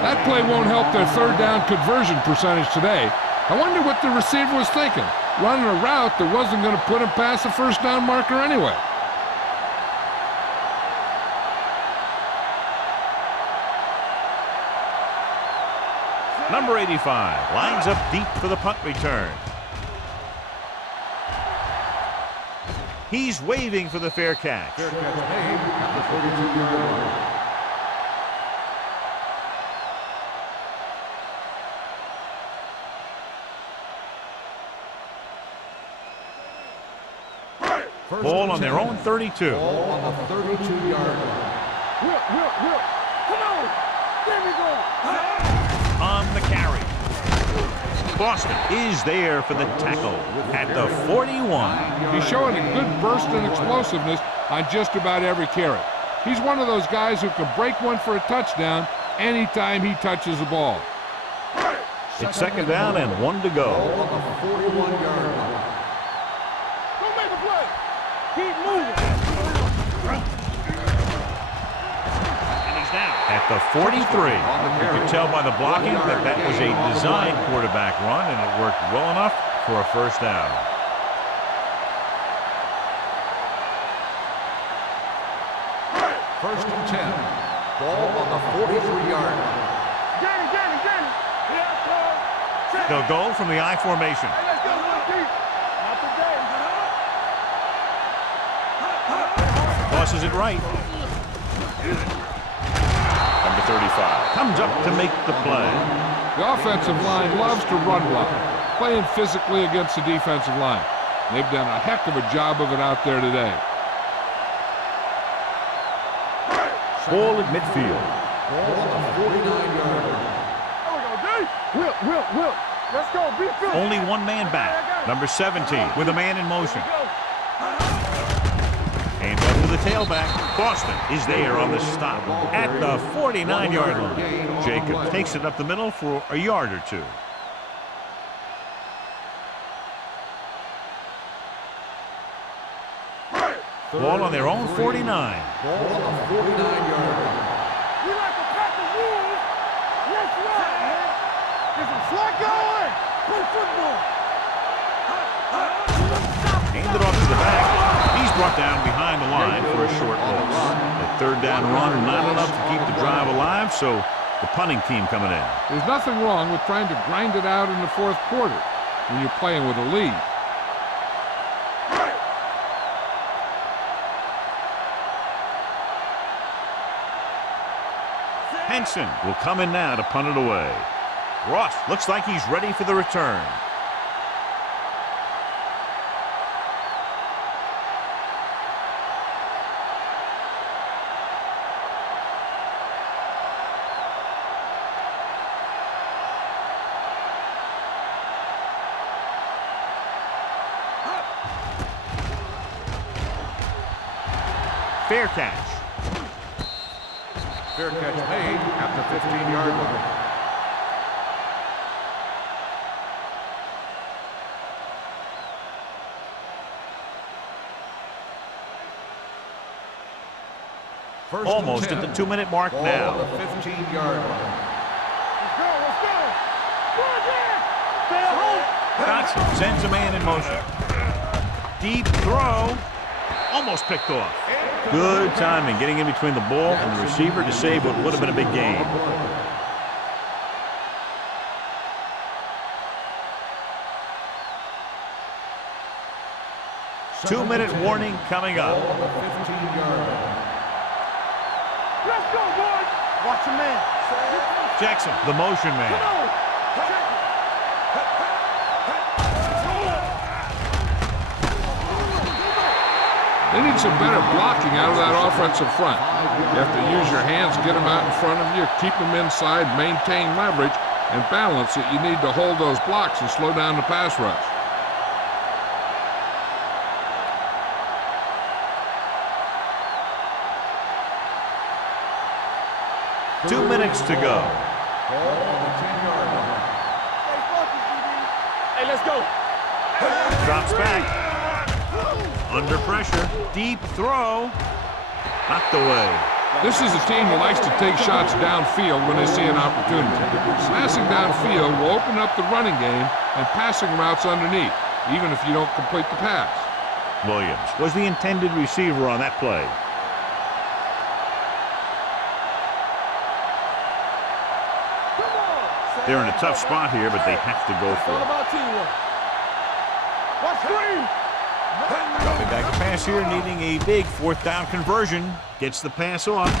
That play won't help their third down conversion percentage today. I wonder what the receiver was thinking, running a route that wasn't going to put him past the first down marker anyway. Number 85 lines up deep for the punt return. He's waving for the fair catch. Fair catch made at the 32-yard line. Ball on their own 32. Ball on the 32-yard line. Whip. Come on. There we go. On the carry. Boston is there for the tackle at the 41. He's showing a good burst and explosiveness on just about every carry. He's one of those guys who can break one for a touchdown anytime he touches the ball. It's second down and 1 to go. Ball on the 41-yard line. Don't make a play. Keep moving. And he's down at the 43. You can tell by the blocking that that was a designed quarterback run, and it worked well enough for a first down. First and 10. Ball on the 43-yard line. Johnny. They'll go from the I formation. Hey, let's go, deep. Not today. Tosses it right. Number 35 comes up to make the play. The offensive line loves to run block, playing physically against the defensive line. They've done a heck of a job of it out there today. Ball at midfield. Ball on the 49-yard line. There we go, D. Will. Let's go, be good. Only one man back. Number 17 with a man in motion. And up to the tailback. Boston is there on the stop at the 49-yard line. Jacobs takes it up the middle for a yard or two. Ball on their own 49. Ball on the 49-yard line. We like to pack the rules. Let's run, man. Get some slack going. Play football. Handed off to the back. He's brought down behind the line for a short loss. The third down run, not enough to keep the drive alive, so the punting team coming in. There's nothing wrong with trying to grind it out in the fourth quarter when you're playing with a lead. Henson will come in now to punt it away. Ross looks like he's ready for the return. Fair catch. Fair catch made at the 15-yard line. First Almost and at 10. the 2-minute mark Ball now. on the 15-yard line. Let's go. Go again. Stay at home. Dotson sends a man in motion. Deep throw. Almost picked off. Good timing getting in between the ball and the receiver to save what would have been a big game. Two-minute warning coming up. Ball on the 15-yard line. Let's go, boys. Watch your man. Jackson, the motion man. Come on. They need some better blocking out of that offensive front. You have to use your hands, get them out in front of you, keep them inside, maintain leverage, and balance it. You need to hold those blocks and slow down the pass rush. Two minutes to go. Ball on the 10-yard line. Stay focused, DB. Hey, let's go. Drops back. Under pressure. Deep throw. Knocked away. This is a team that likes to take shots downfield when they see an opportunity. Passing downfield will open up the running game and passing routes underneath, even if you don't complete the pass. Williams was the intended receiver on that play. They're in a tough spot here, but they have to go It's for all it. about teamwork. Watch screen. Dropping back to pass here, needing a big fourth down conversion. Gets the pass off.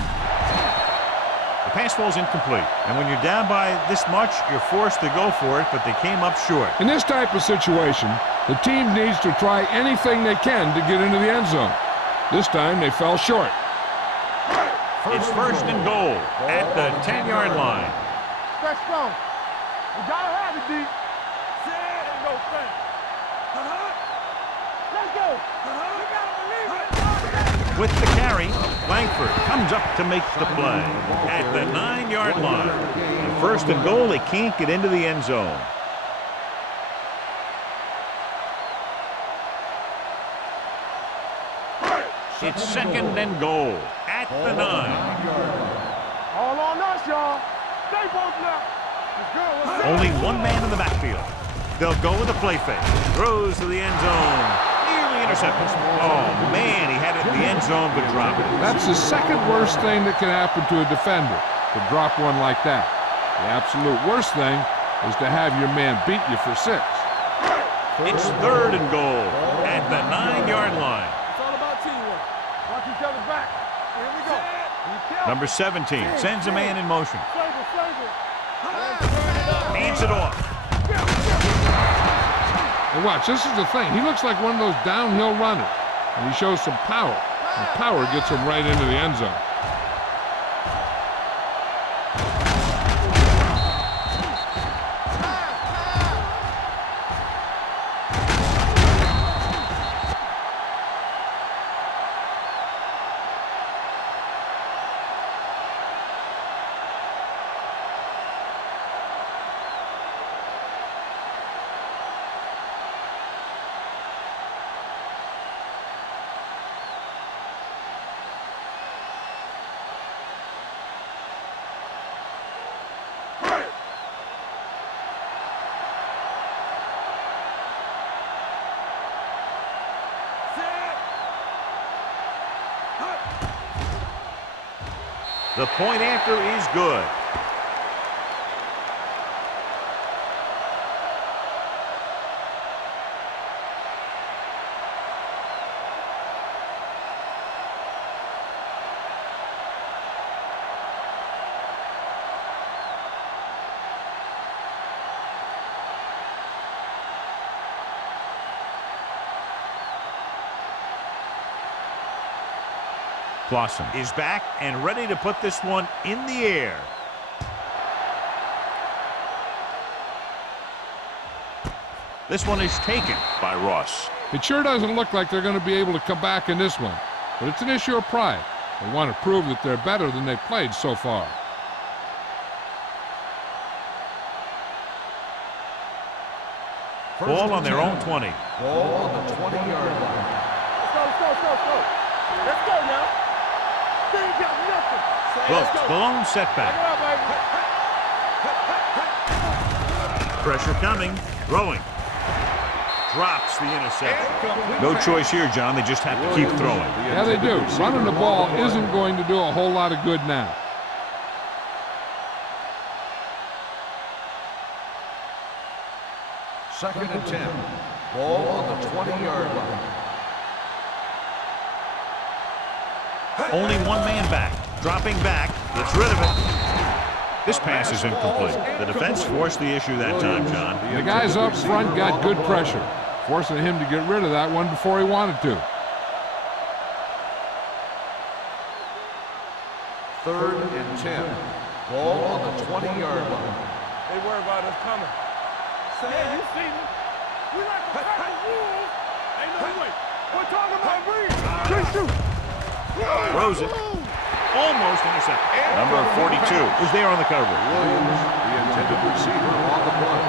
The pass falls incomplete. And when you're down by this much, you're forced to go for it, but they came up short. In this type of situation, the team needs to try anything they can to get into the end zone. This time, they fell short. It's first and goal at the 10-yard line. Stretch strong. We gotta have it, D. There you go, Frank. Let's go. You gotta believe it. With the carry, Langford comes up to make the play at the 9-yard line. And first and goal, they can't get into the end zone. It's second and goal at the 9. All on us, y'all. Stay both left. Let's go. Let's go. Only one man in the backfield. They'll go with a play fake. Throws to the end zone. Nearly intercepted. Oh, man, he had it in the end zone but dropped it. That's the second worst thing that can happen to a defender, to drop one like that. The absolute worst thing is to have your man beat you for 6. It's third and goal at the 9-yard line. It's all about teamwork. Watch each other's back. Here we go. Number 17 sends a man in motion. Hands it off. And watch, this is the thing. He looks like one of those downhill runners, and he shows some power. And power gets him right into the end zone. The point after is good. Clausen is back and ready to put this one in the air. This one is taken by Ross. It sure doesn't look like they're going to be able to come back in this one, but it's an issue of pride. They want to prove that they're better than they've played so far. Ball on their own 20. Ball on the 20-yard line. Let's go now. They ain't got nothing. Wilkes, blown setback. Pressure coming. Throwing. Drops the interception. No choice here, John. They just have to keep throwing. Yeah, they do. Running the ball isn't going to do a whole lot of good now. Second and 10. Ball on the 20-yard line. Only one man back. Dropping back. Gets rid of it. This pass is incomplete. The defense forced the issue that time, John. The guys up front got good pressure, forcing him to get rid of that one before he wanted to. Third and 10. Ball on the 20-yard line. They worry about us coming. Yeah, you see me. We like to pack the wolves. Ain't no way. We're talking about breeze. Just shoot. Throws it. Almost intercepted. Number 42 is there on the coverage. Williams, the intended receiver, on the play.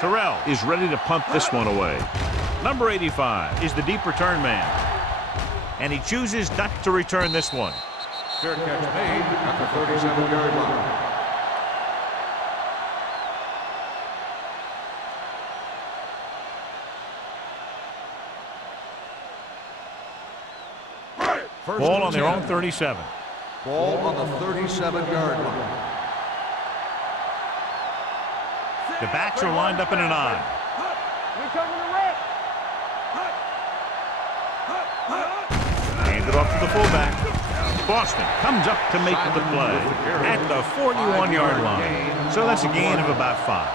Terrell is ready to punt this one away. Number 85 is the deep return man. And he chooses not to return this one. Fair catch made at the 37-yard line. Ball on their own 37. Ball on the 37-yard line. The backs are lined up in an I. We coming to red. Hand it off to the fullback. Boston comes up to make the play at the 41-yard line. So that's a gain of about 5.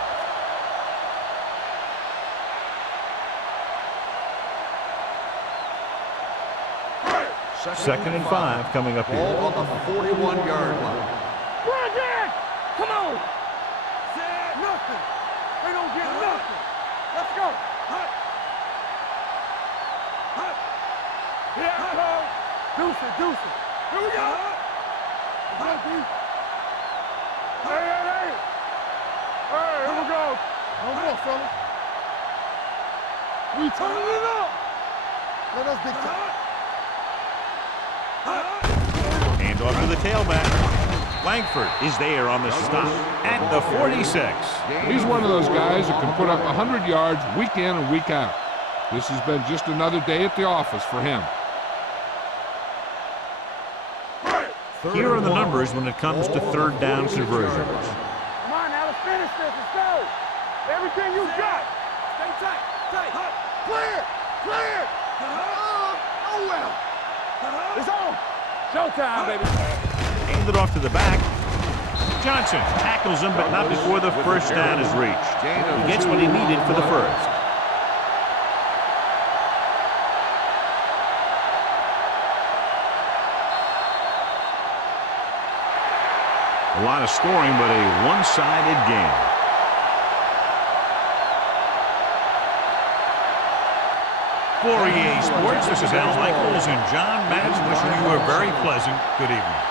Second and 5 coming up here. Ball on the 41-yard line. Run, Dad! Come on! Nothing. They don't get nothing. Let's go. Yeah, deuce it. Here we go. Hey. Hey, here we go. No more, fellas. We turning it up. Let us dictate. Hand off to the tailback. Langford is there on the stop at the 46. He's one of those guys that can put up 100 yards week in and week out. This has been just another day at the office for him. Here are the numbers when it comes to third down conversions. Come on, now let's finish this. Let's go. Everything you got. Stay tight. Clear. Oh, well. It's on. Showtime, baby. Handed off to the back. Johnson tackles him, but not before the first down is reached. He gets what he needed for the first. A lot of scoring, but a one-sided game. For EA Sports, this is Al Michaels and John Madden wishing you a very pleasant good evening.